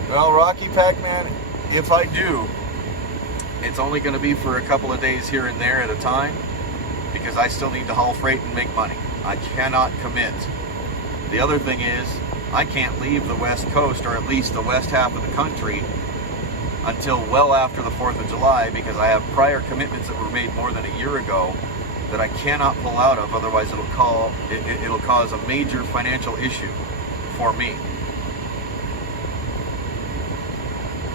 Well, Rocky Pac-Man, if I do, it's only going to be for a couple of days here and there at a time, because I still need to haul freight and make money. I cannot commit. The other thing is, I can't leave the West Coast, or at least the west half of the country, until well after the 4th of July, because I have prior commitments that were made more than a year ago that I cannot pull out of, otherwise it'll cause a major financial issue for me.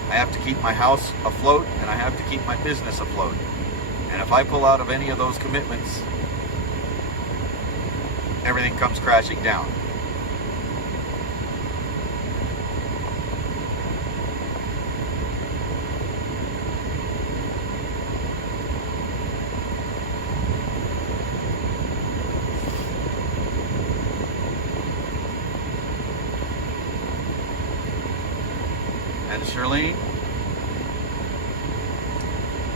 I have to keep my house afloat, and I have to keep my business afloat. And if I pull out of any of those commitments, everything comes crashing down. And Charlene,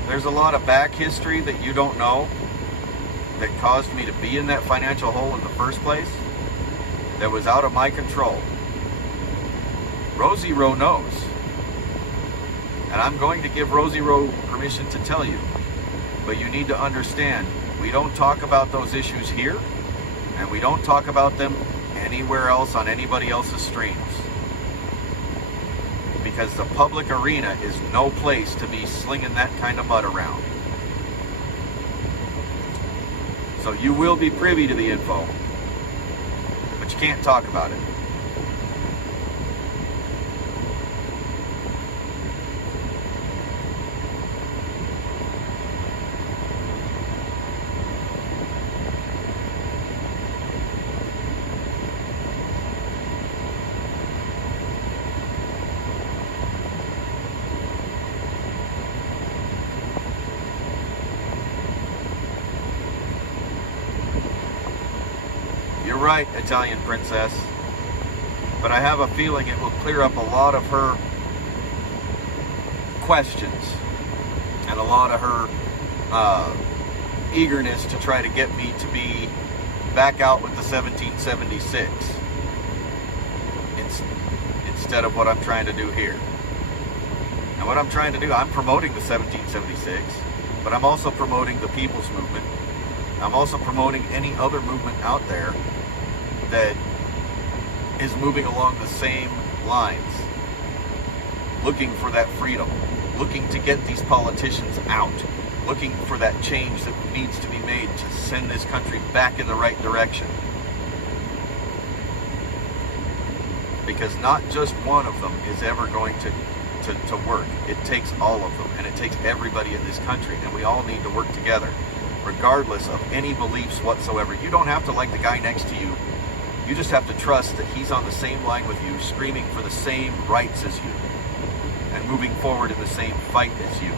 there's a lot of back history that you don't know that caused me to be in that financial hole in the first place that was out of my control. Rosie Rowe knows. And I'm going to give Rosie Rowe permission to tell you. But you need to understand, we don't talk about those issues here, and we don't talk about them anywhere else on anybody else's streams. Because the public arena is no place to be slinging that kind of mud around. So you will be privy to the info, but you can't talk about it. You're right, Italian princess, but I have a feeling it will clear up a lot of her questions and a lot of her eagerness to try to get me to be back out with the 1776 instead of what I'm trying to do here. And what I'm trying to do, I'm promoting the 1776, but I'm also promoting the People's Movement. I'm also promoting any other movement out there that is moving along the same lines, looking for that freedom, looking to get these politicians out, looking for that change that needs to be made to send this country back in the right direction. Because not just one of them is ever going to work. It takes all of them, and it takes everybody in this country, and we all need to work together, regardless of any beliefs whatsoever. You don't have to like the guy next to you. You just have to trust that he's on the same line with you, screaming for the same rights as you, and moving forward in the same fight as you.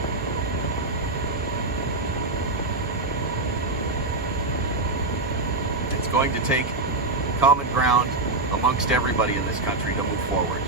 It's going to take common ground amongst everybody in this country to move forward.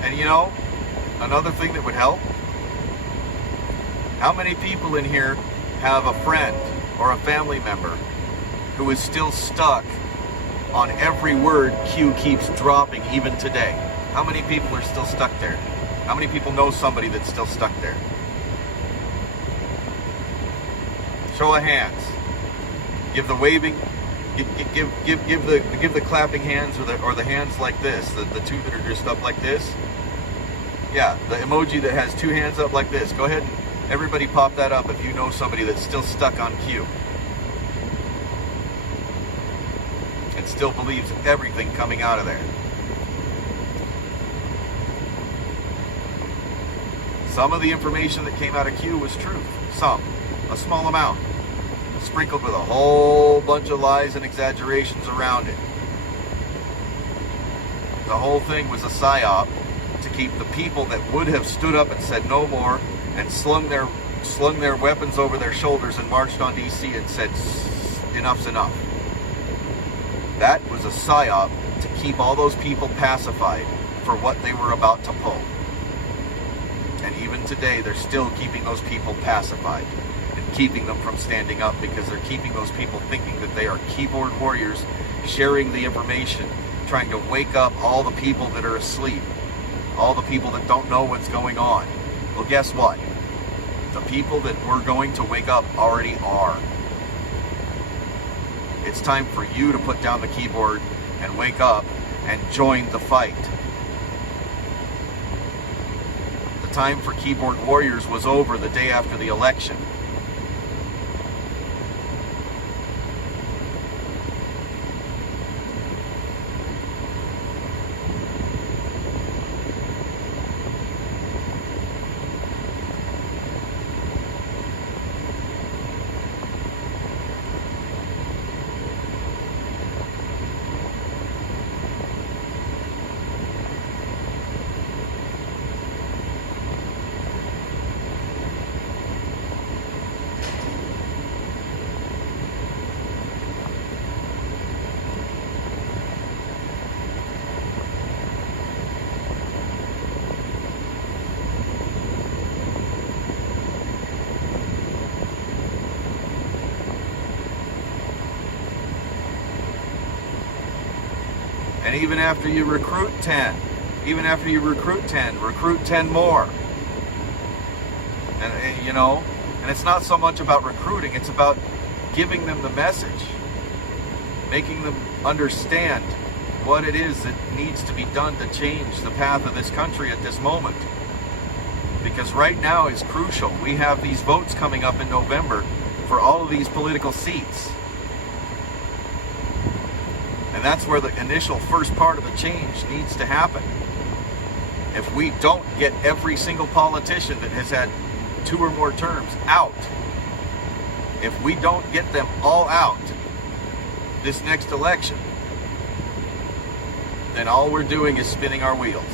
And you know, another thing that would help, how many people in here have a friend or a family member who is still stuck on every word Q keeps dropping even today? How many people are still stuck there? How many people know somebody that's still stuck there? Show of hands. Give the waving, give the clapping hands, or the hands like this, the two that are just up like this. Yeah, the emoji that has two hands up like this. Go ahead and everybody pop that up if you know somebody that's still stuck on Q and still believes everything coming out of there. Some of the information that came out of Q was truth. Some. A small amount. Sprinkled with a whole bunch of lies and exaggerations around it. The whole thing was a psyop to keep the people that would have stood up and said no more and slung their weapons over their shoulders and marched on DC and said enough's enough. That was a psyop to keep all those people pacified for what they were about to pull. And even today, they're still keeping those people pacified and keeping them from standing up, because they're keeping those people thinking that they are keyboard warriors, sharing the information, trying to wake up all the people that are asleep, all the people that don't know what's going on. Well, guess what? The people that we're going to wake up already are. It's time for you to put down the keyboard and wake up and join the fight. The time for keyboard warriors was over the day after the election. And even after you recruit 10, recruit 10 more. And you know, and it's not so much about recruiting, it's about giving them the message, making them understand what it is that needs to be done to change the path of this country at this moment. Because right now is crucial. We have these votes coming up in November for all of these political seats. And that's where the initial first part of the change needs to happen. If we don't get every single politician that has had 2 or more terms out, if we don't get them all out this next election, then all we're doing is spinning our wheels.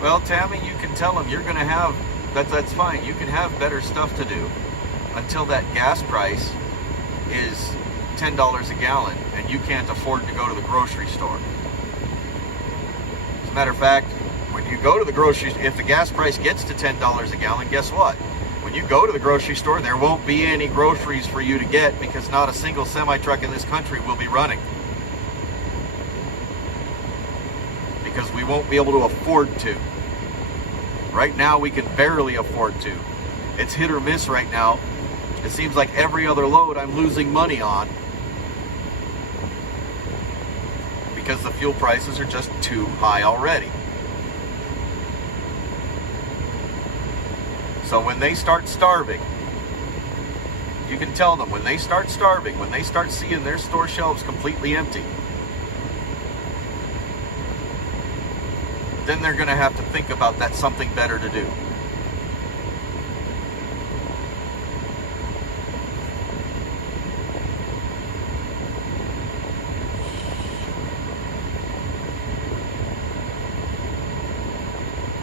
Well, Tammy, you can tell them you're going to have, that's fine. You can have better stuff to do until that gas price is $10 a gallon and you can't afford to go to the grocery store. As a matter of fact, when you go to the grocery, if the gas price gets to $10 a gallon, guess what? When you go to the grocery store, there won't be any groceries for you to get because not a single semi-truck in this country will be running. Because we won't be able to afford to. Right now, we can barely afford to. It's hit or miss right now. It seems like every other load I'm losing money on because the fuel prices are just too high already. So when they start starving, you can tell them when they start starving, when they start seeing their store shelves completely empty, then they're going to have to think about that something better to do.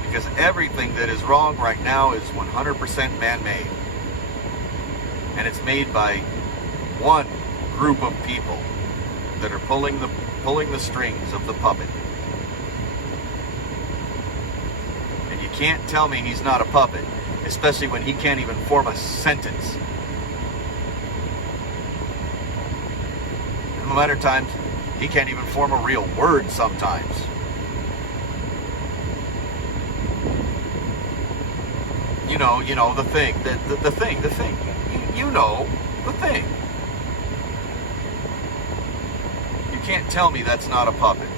Because everything that is wrong right now is 100% man-made. And it's made by one group of people that are pulling the strings of the puppet. And you can't tell me he's not a puppet, especially when he can't even form a sentence. And a lot of times, he can't even form a real word sometimes. You know, the thing, the thing, you know, the thing. You can't tell me that's not a puppet.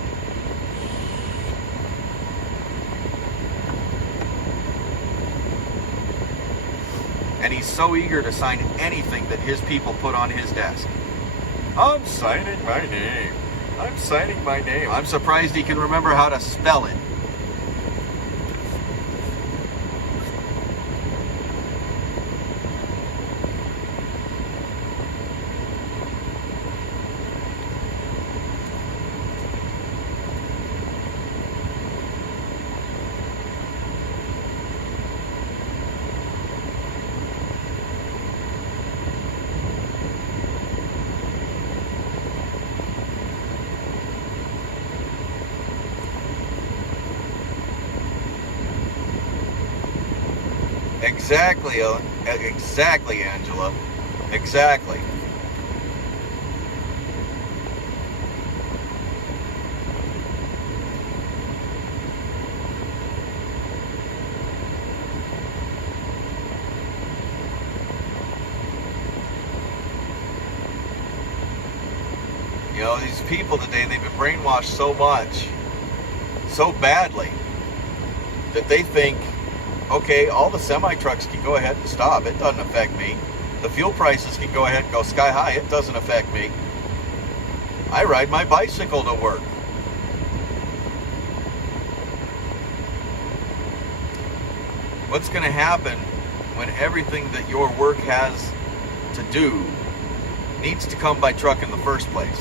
And he's so eager to sign anything that his people put on his desk. I'm signing my name. I'm signing my name. I'm surprised he can remember how to spell it. Exactly, Angela. Exactly. You know, these people today, they've been brainwashed so much, so badly, that they think, okay, all the semi-trucks can go ahead and stop. It doesn't affect me. The fuel prices can go ahead and go sky high. It doesn't affect me. I ride my bicycle to work. What's going to happen when everything that your work has to do needs to come by truck in the first place?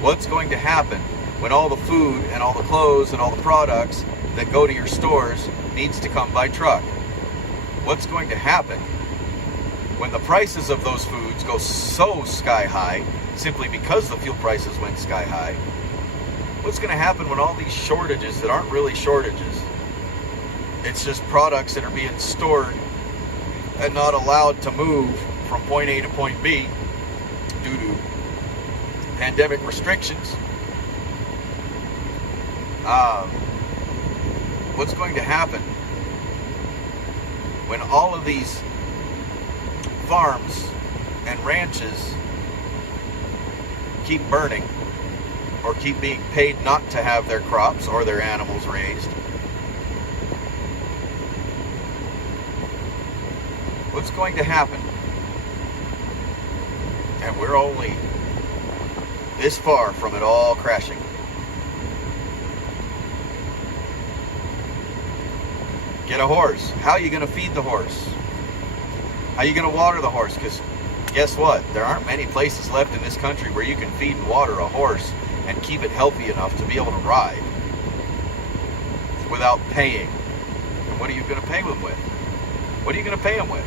What's going to happen when all the food and all the clothes and all the products that go to your stores needs to come by truck? What's going to happen when the prices of those foods go so sky high simply because the fuel prices went sky high? What's going to happen when all these shortages that aren't really shortages, it's just products that are being stored and not allowed to move from point A to point B due to pandemic restrictions? What's going to happen when all of these farms and ranches keep burning or keep being paid not to have their crops or their animals raised? What's going to happen? And we're only this far from it all crashing. Get a horse. How are you going to feed the horse? How are you going to water the horse? Because guess what? There aren't many places left in this country where you can feed and water a horse and keep it healthy enough to be able to ride without paying and what are you going to pay them with? What are you going to pay them with?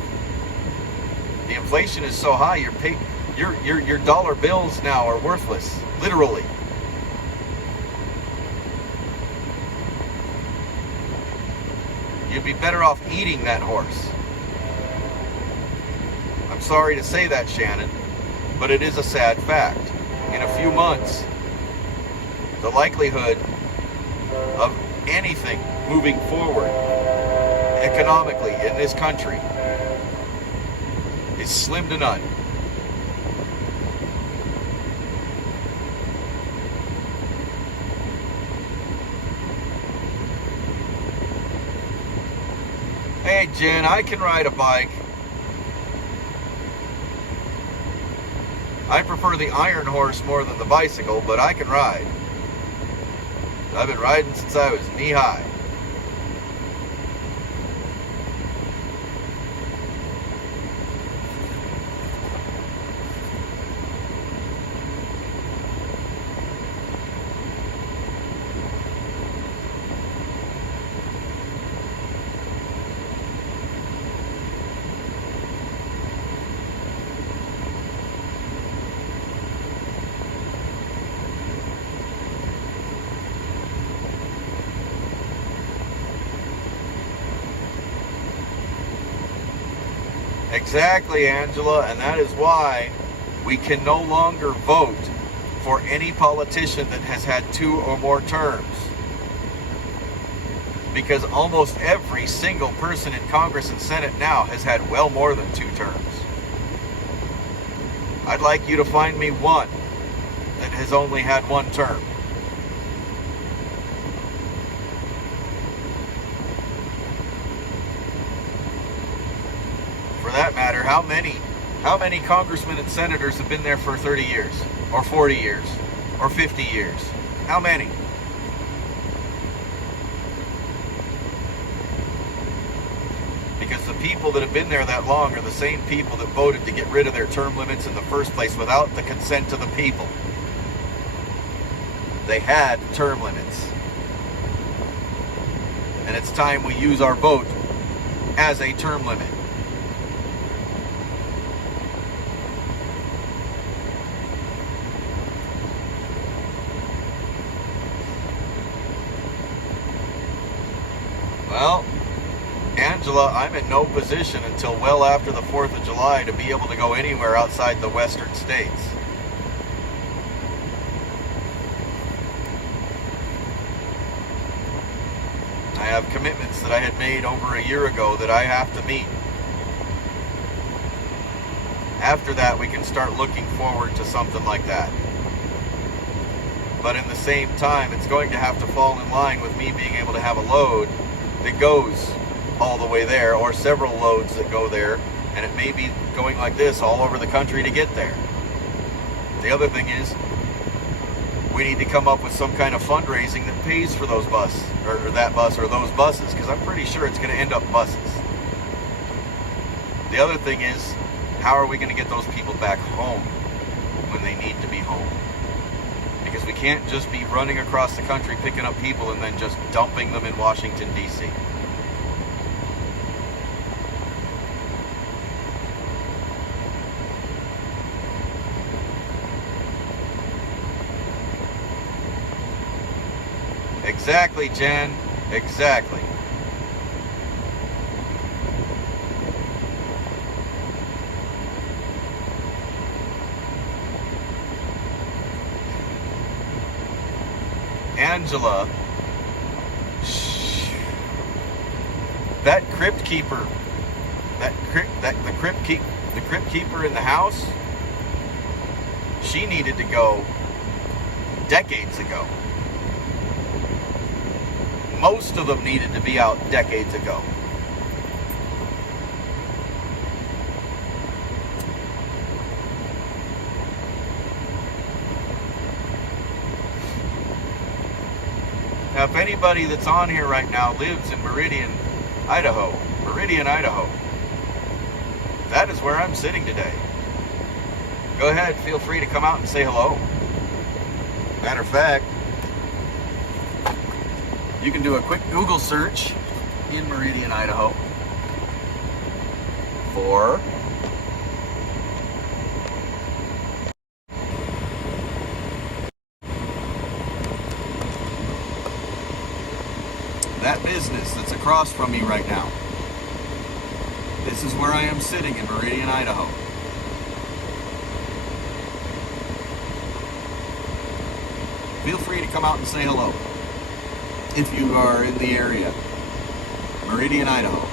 The inflation is so high, your dollar bills now are worthless, literally. You'd be better off eating that horse. I'm sorry to say that, Shannon, but it is a sad fact. In a few months, the likelihood of anything moving forward economically in this country is slim to none. Hey Jen, I can ride a bike. I prefer the iron horse more than the bicycle, but I can ride. I've been riding since I was knee high. Exactly, Angela, and that is why we can no longer vote for any politician that has had 2 or more terms. Because almost every single person in Congress and Senate now has had well more than 2 terms. I'd like you to find me one that has only had 1 term. For that matter, how many congressmen and senators have been there for 30 years, or 40 years, or 50 years? How many? Because the people that have been there that long are the same people that voted to get rid of their term limits in the first place without the consent of the people. They had term limits. And it's time we use our vote as a term limit. Well, Angela, I'm in no position until well after the 4th of July to be able to go anywhere outside the western states. I have commitments that I had made over a year ago that I have to meet. After that, we can start looking forward to something like that. But in the same time, it's going to have to fall in line with me being able to have a load that goes all the way there, or several loads that go there, and it may be going like this all over the country to get there. The other thing is, we need to come up with some kind of fundraising that pays for those bus, or that bus, or those buses, because I'm pretty sure it's going to end up buses. The other thing is, how are we going to get those people back home when they need to be home? Because we can't just be running across the country picking up people and then just dumping them in Washington, D.C. Exactly, Jen. Exactly. Angela, that crypt keeper, the crypt keeper in the house, she needed to go decades ago. Most of them needed to be out decades ago. Now, if anybody that's on here right now lives in Meridian, Idaho, that is where I'm sitting today. Go ahead, feel free to come out and say hello. Matter of fact, you can do a quick Google search in Meridian, Idaho for that business that's across from me right now. This is where I am sitting in Meridian, Idaho. Feel free to come out and say hello if you are in the area. Meridian, Idaho.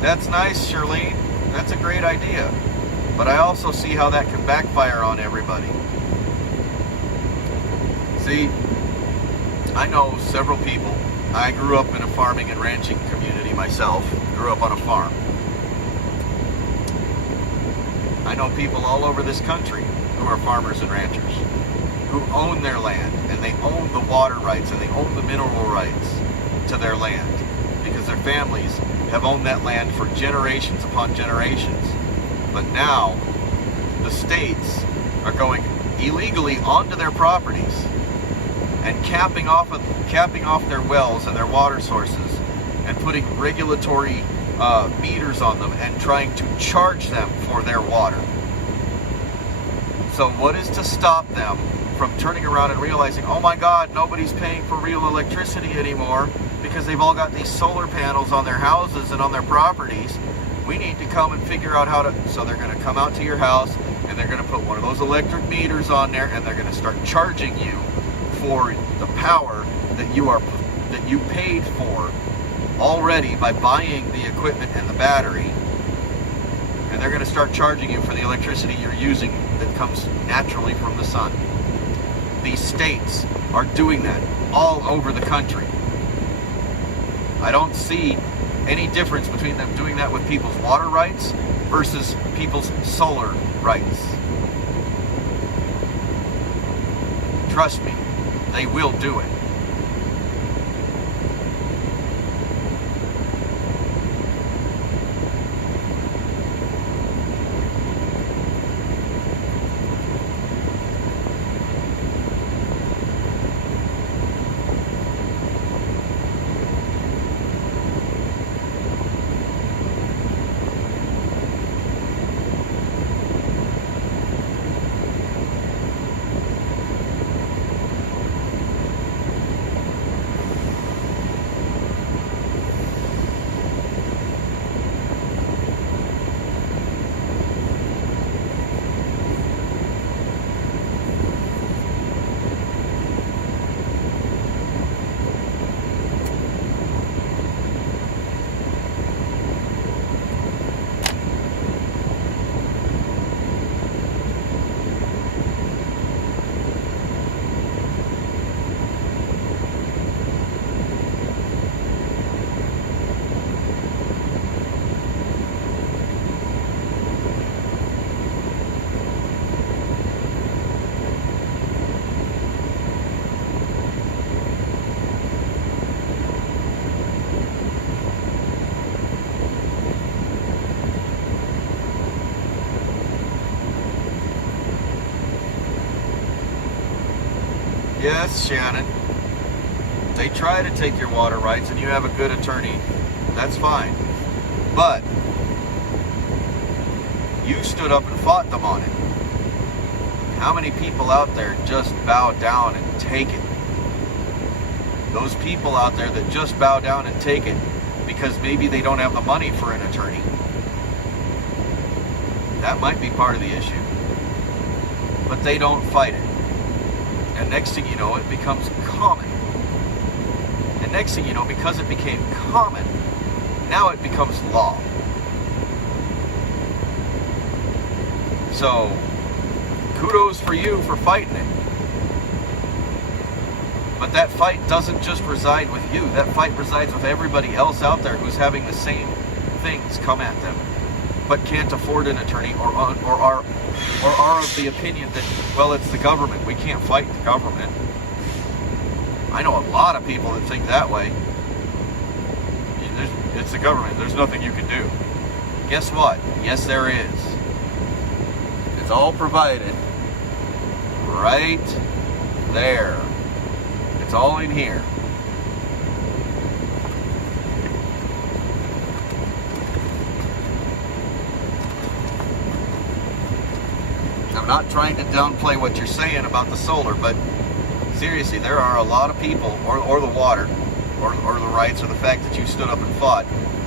That's nice, Shirlene. That's a great idea. But I also see how that can backfire on everybody. See, I know several people. I grew up in a farming and ranching community myself. Grew up on a farm. I know people all over this country who are farmers and ranchers, who own their land, and they own the water rights, and they own the mineral rights to their land, because their families have owned that land for generations upon generations. But now, the states are going illegally onto their properties and capping off their wells and their water sources and putting regulatory meters on them and trying to charge them for their water. So what is to stop them from turning around and realizing, oh my God, nobody's paying for real electricity anymore because they've all got these solar panels on their houses and on their properties. We need to come and figure out how to, so they're going to come out to your house and they're going to put one of those electric meters on there and they're going to start charging you for the power that you paid for already by buying the equipment and the battery. And they're going to start charging you for the electricity you're using that comes naturally from the sun. These states are doing that all over the country. I don't see any difference between them doing that with people's water rights versus people's solar rights. Trust me, they will do it. Yes, Shannon. They try to take your water rights and you have a good attorney. That's fine. But you stood up and fought them on it. How many people out there just bow down and take it? Those people out there that just bow down and take it because maybe they don't have the money for an attorney. That might be part of the issue. But they don't fight it. And next thing you know, it becomes common. And next thing you know, because it became common, now it becomes law. So, kudos for you for fighting it. But that fight doesn't just reside with you. That fight resides with everybody else out there who's having the same things come at them, but can't afford an attorney, or are of the opinion that, well, it's the government. We can't fight the government. I know a lot of people that think that way. It's the government. There's nothing you can do. Guess what? Yes, there is. It's all provided right there. It's all in here. I'm not trying to downplay what you're saying about the solar, but seriously, there are a lot of people, or the water, or the rights, or the fact that you stood up and fought,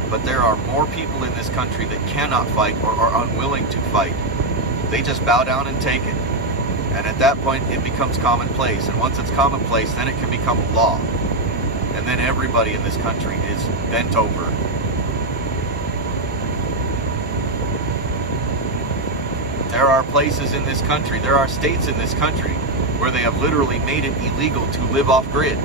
but there are more people in this country that cannot fight or are unwilling to fight. They just bow down and take it. And at that point, it becomes commonplace. And once it's commonplace, then it can become a law. And then everybody in this country is bent over. There are places in this country, there are states in this country where they have literally made it illegal to live off grid.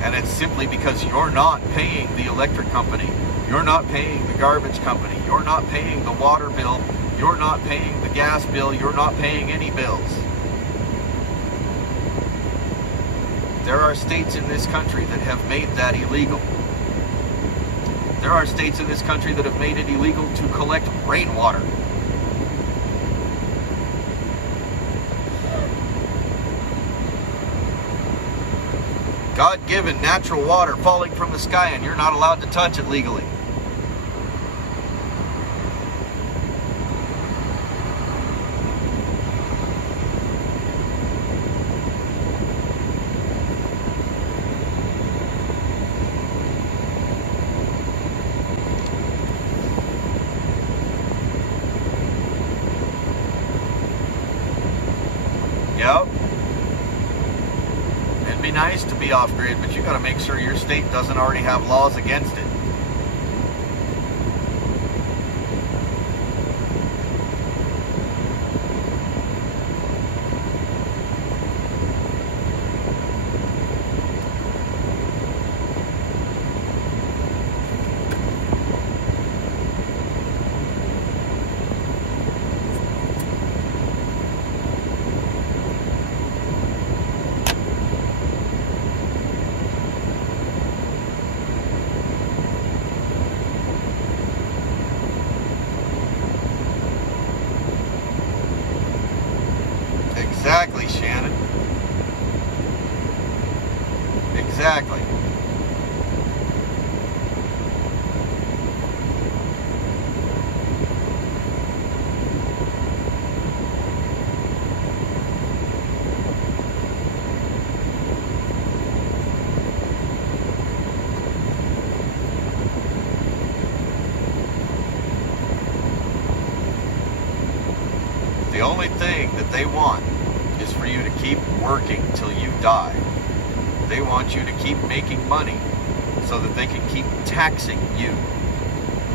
And it's simply because you're not paying the electric company, you're not paying the garbage company, you're not paying the water bill, you're not paying the gas bill, you're not paying any bills. There are states in this country that have made that illegal. There are states in this country that have made it illegal to collect rainwater. God-given natural water falling from the sky, and you're not allowed to touch it legally. Yep. It'd be nice to be off grid, but you got to make sure your state doesn't already have laws against it. Exactly, Shannon. Exactly. The only thing that they want is for you to keep working till you die. They want you to keep making money so that they can keep taxing you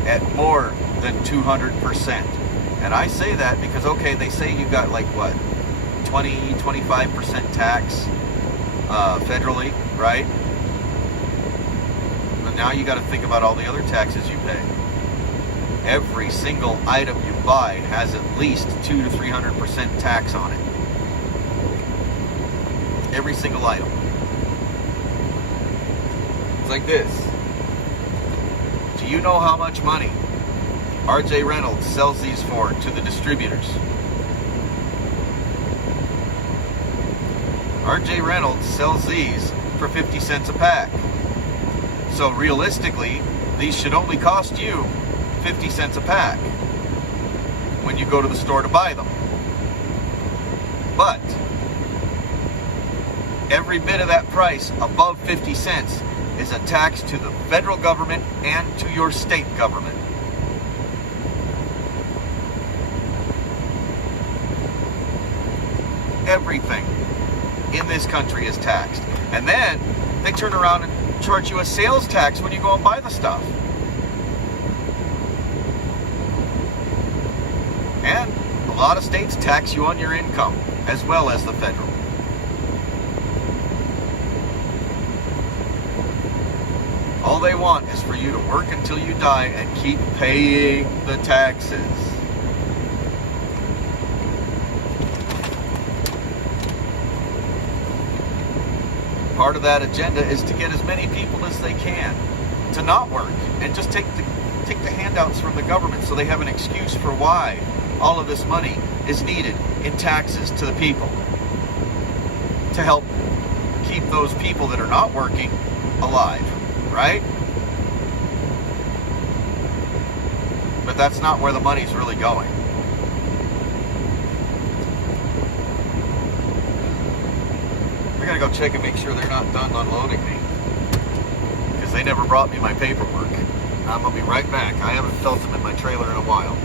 at more than 200%. And I say that because, okay, they say you got like what, 20-25% tax federally, right? But now you got to think about all the other taxes you pay. Every single item you buy has at least 200 to 300% tax on it. Every single item. It's like this. Do you know how much money RJ Reynolds sells these for to the distributors? RJ Reynolds sells these for 50 cents a pack. So realistically, these should only cost you 50 cents a pack when you go to the store to buy them. But every bit of that price above 50 cents is a tax to the federal government and to your state government. Everything in this country is taxed. And then they turn around and charge you a sales tax when you go and buy the stuff. And a lot of states tax you on your income as well as the federal. All they want is for you to work until you die and keep paying the taxes. Part of that agenda is to get as many people as they can to not work and just take the handouts from the government so they have an excuse for why all of this money is needed in taxes to the people to help keep those people that are not working alive, right? But that's not where the money's really going. I gotta go check and make sure they're not done unloading me, because they never brought me my paperwork. I'm gonna be right back. I haven't felt them in my trailer in a while.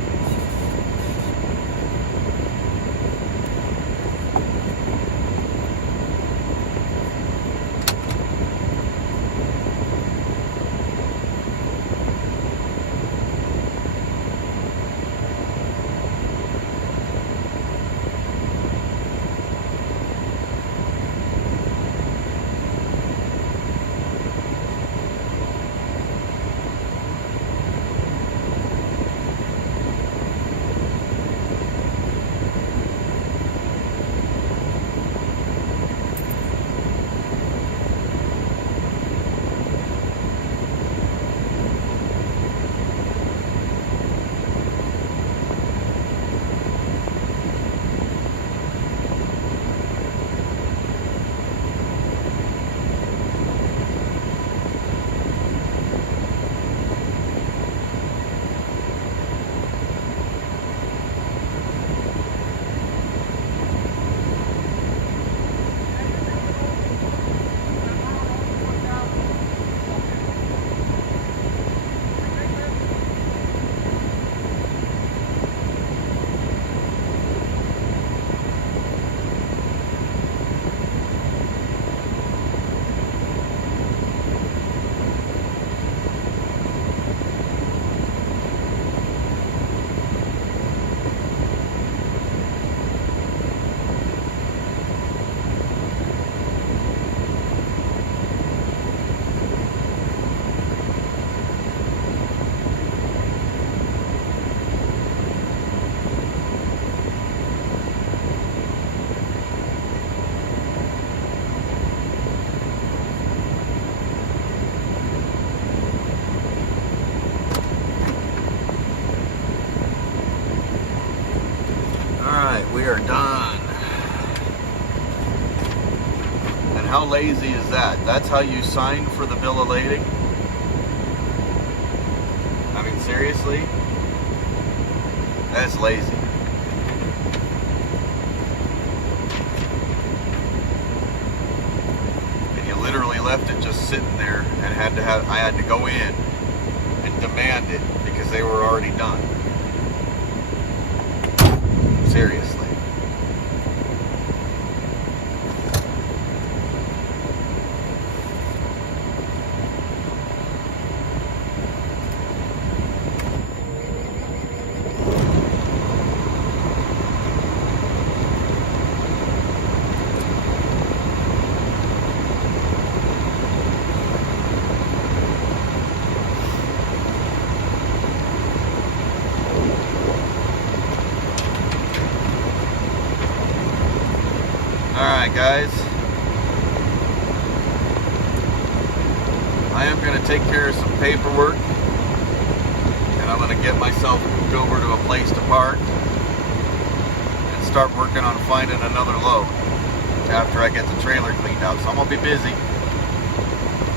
We are done. And how lazy is that? That's how you sign for the bill of lading? I mean, seriously? That's lazy. And you literally left it just sitting there and I had to go in and demand it because they were already done. Seriously. Alright guys, I am going to take care of some paperwork and I'm going to get myself moved over to a place to park and start working on finding another load after I get the trailer cleaned out. So I'm going to be busy.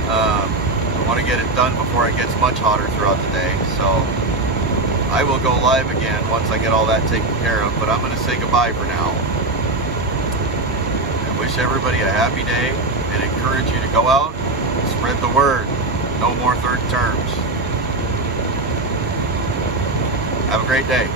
I want to get it done before it gets much hotter throughout the day, so I will go live again once I get all that taken care of, but I'm going to say goodbye for now. Wish everybody a happy day and encourage you to go out and spread the word. No more third terms. Have a great day.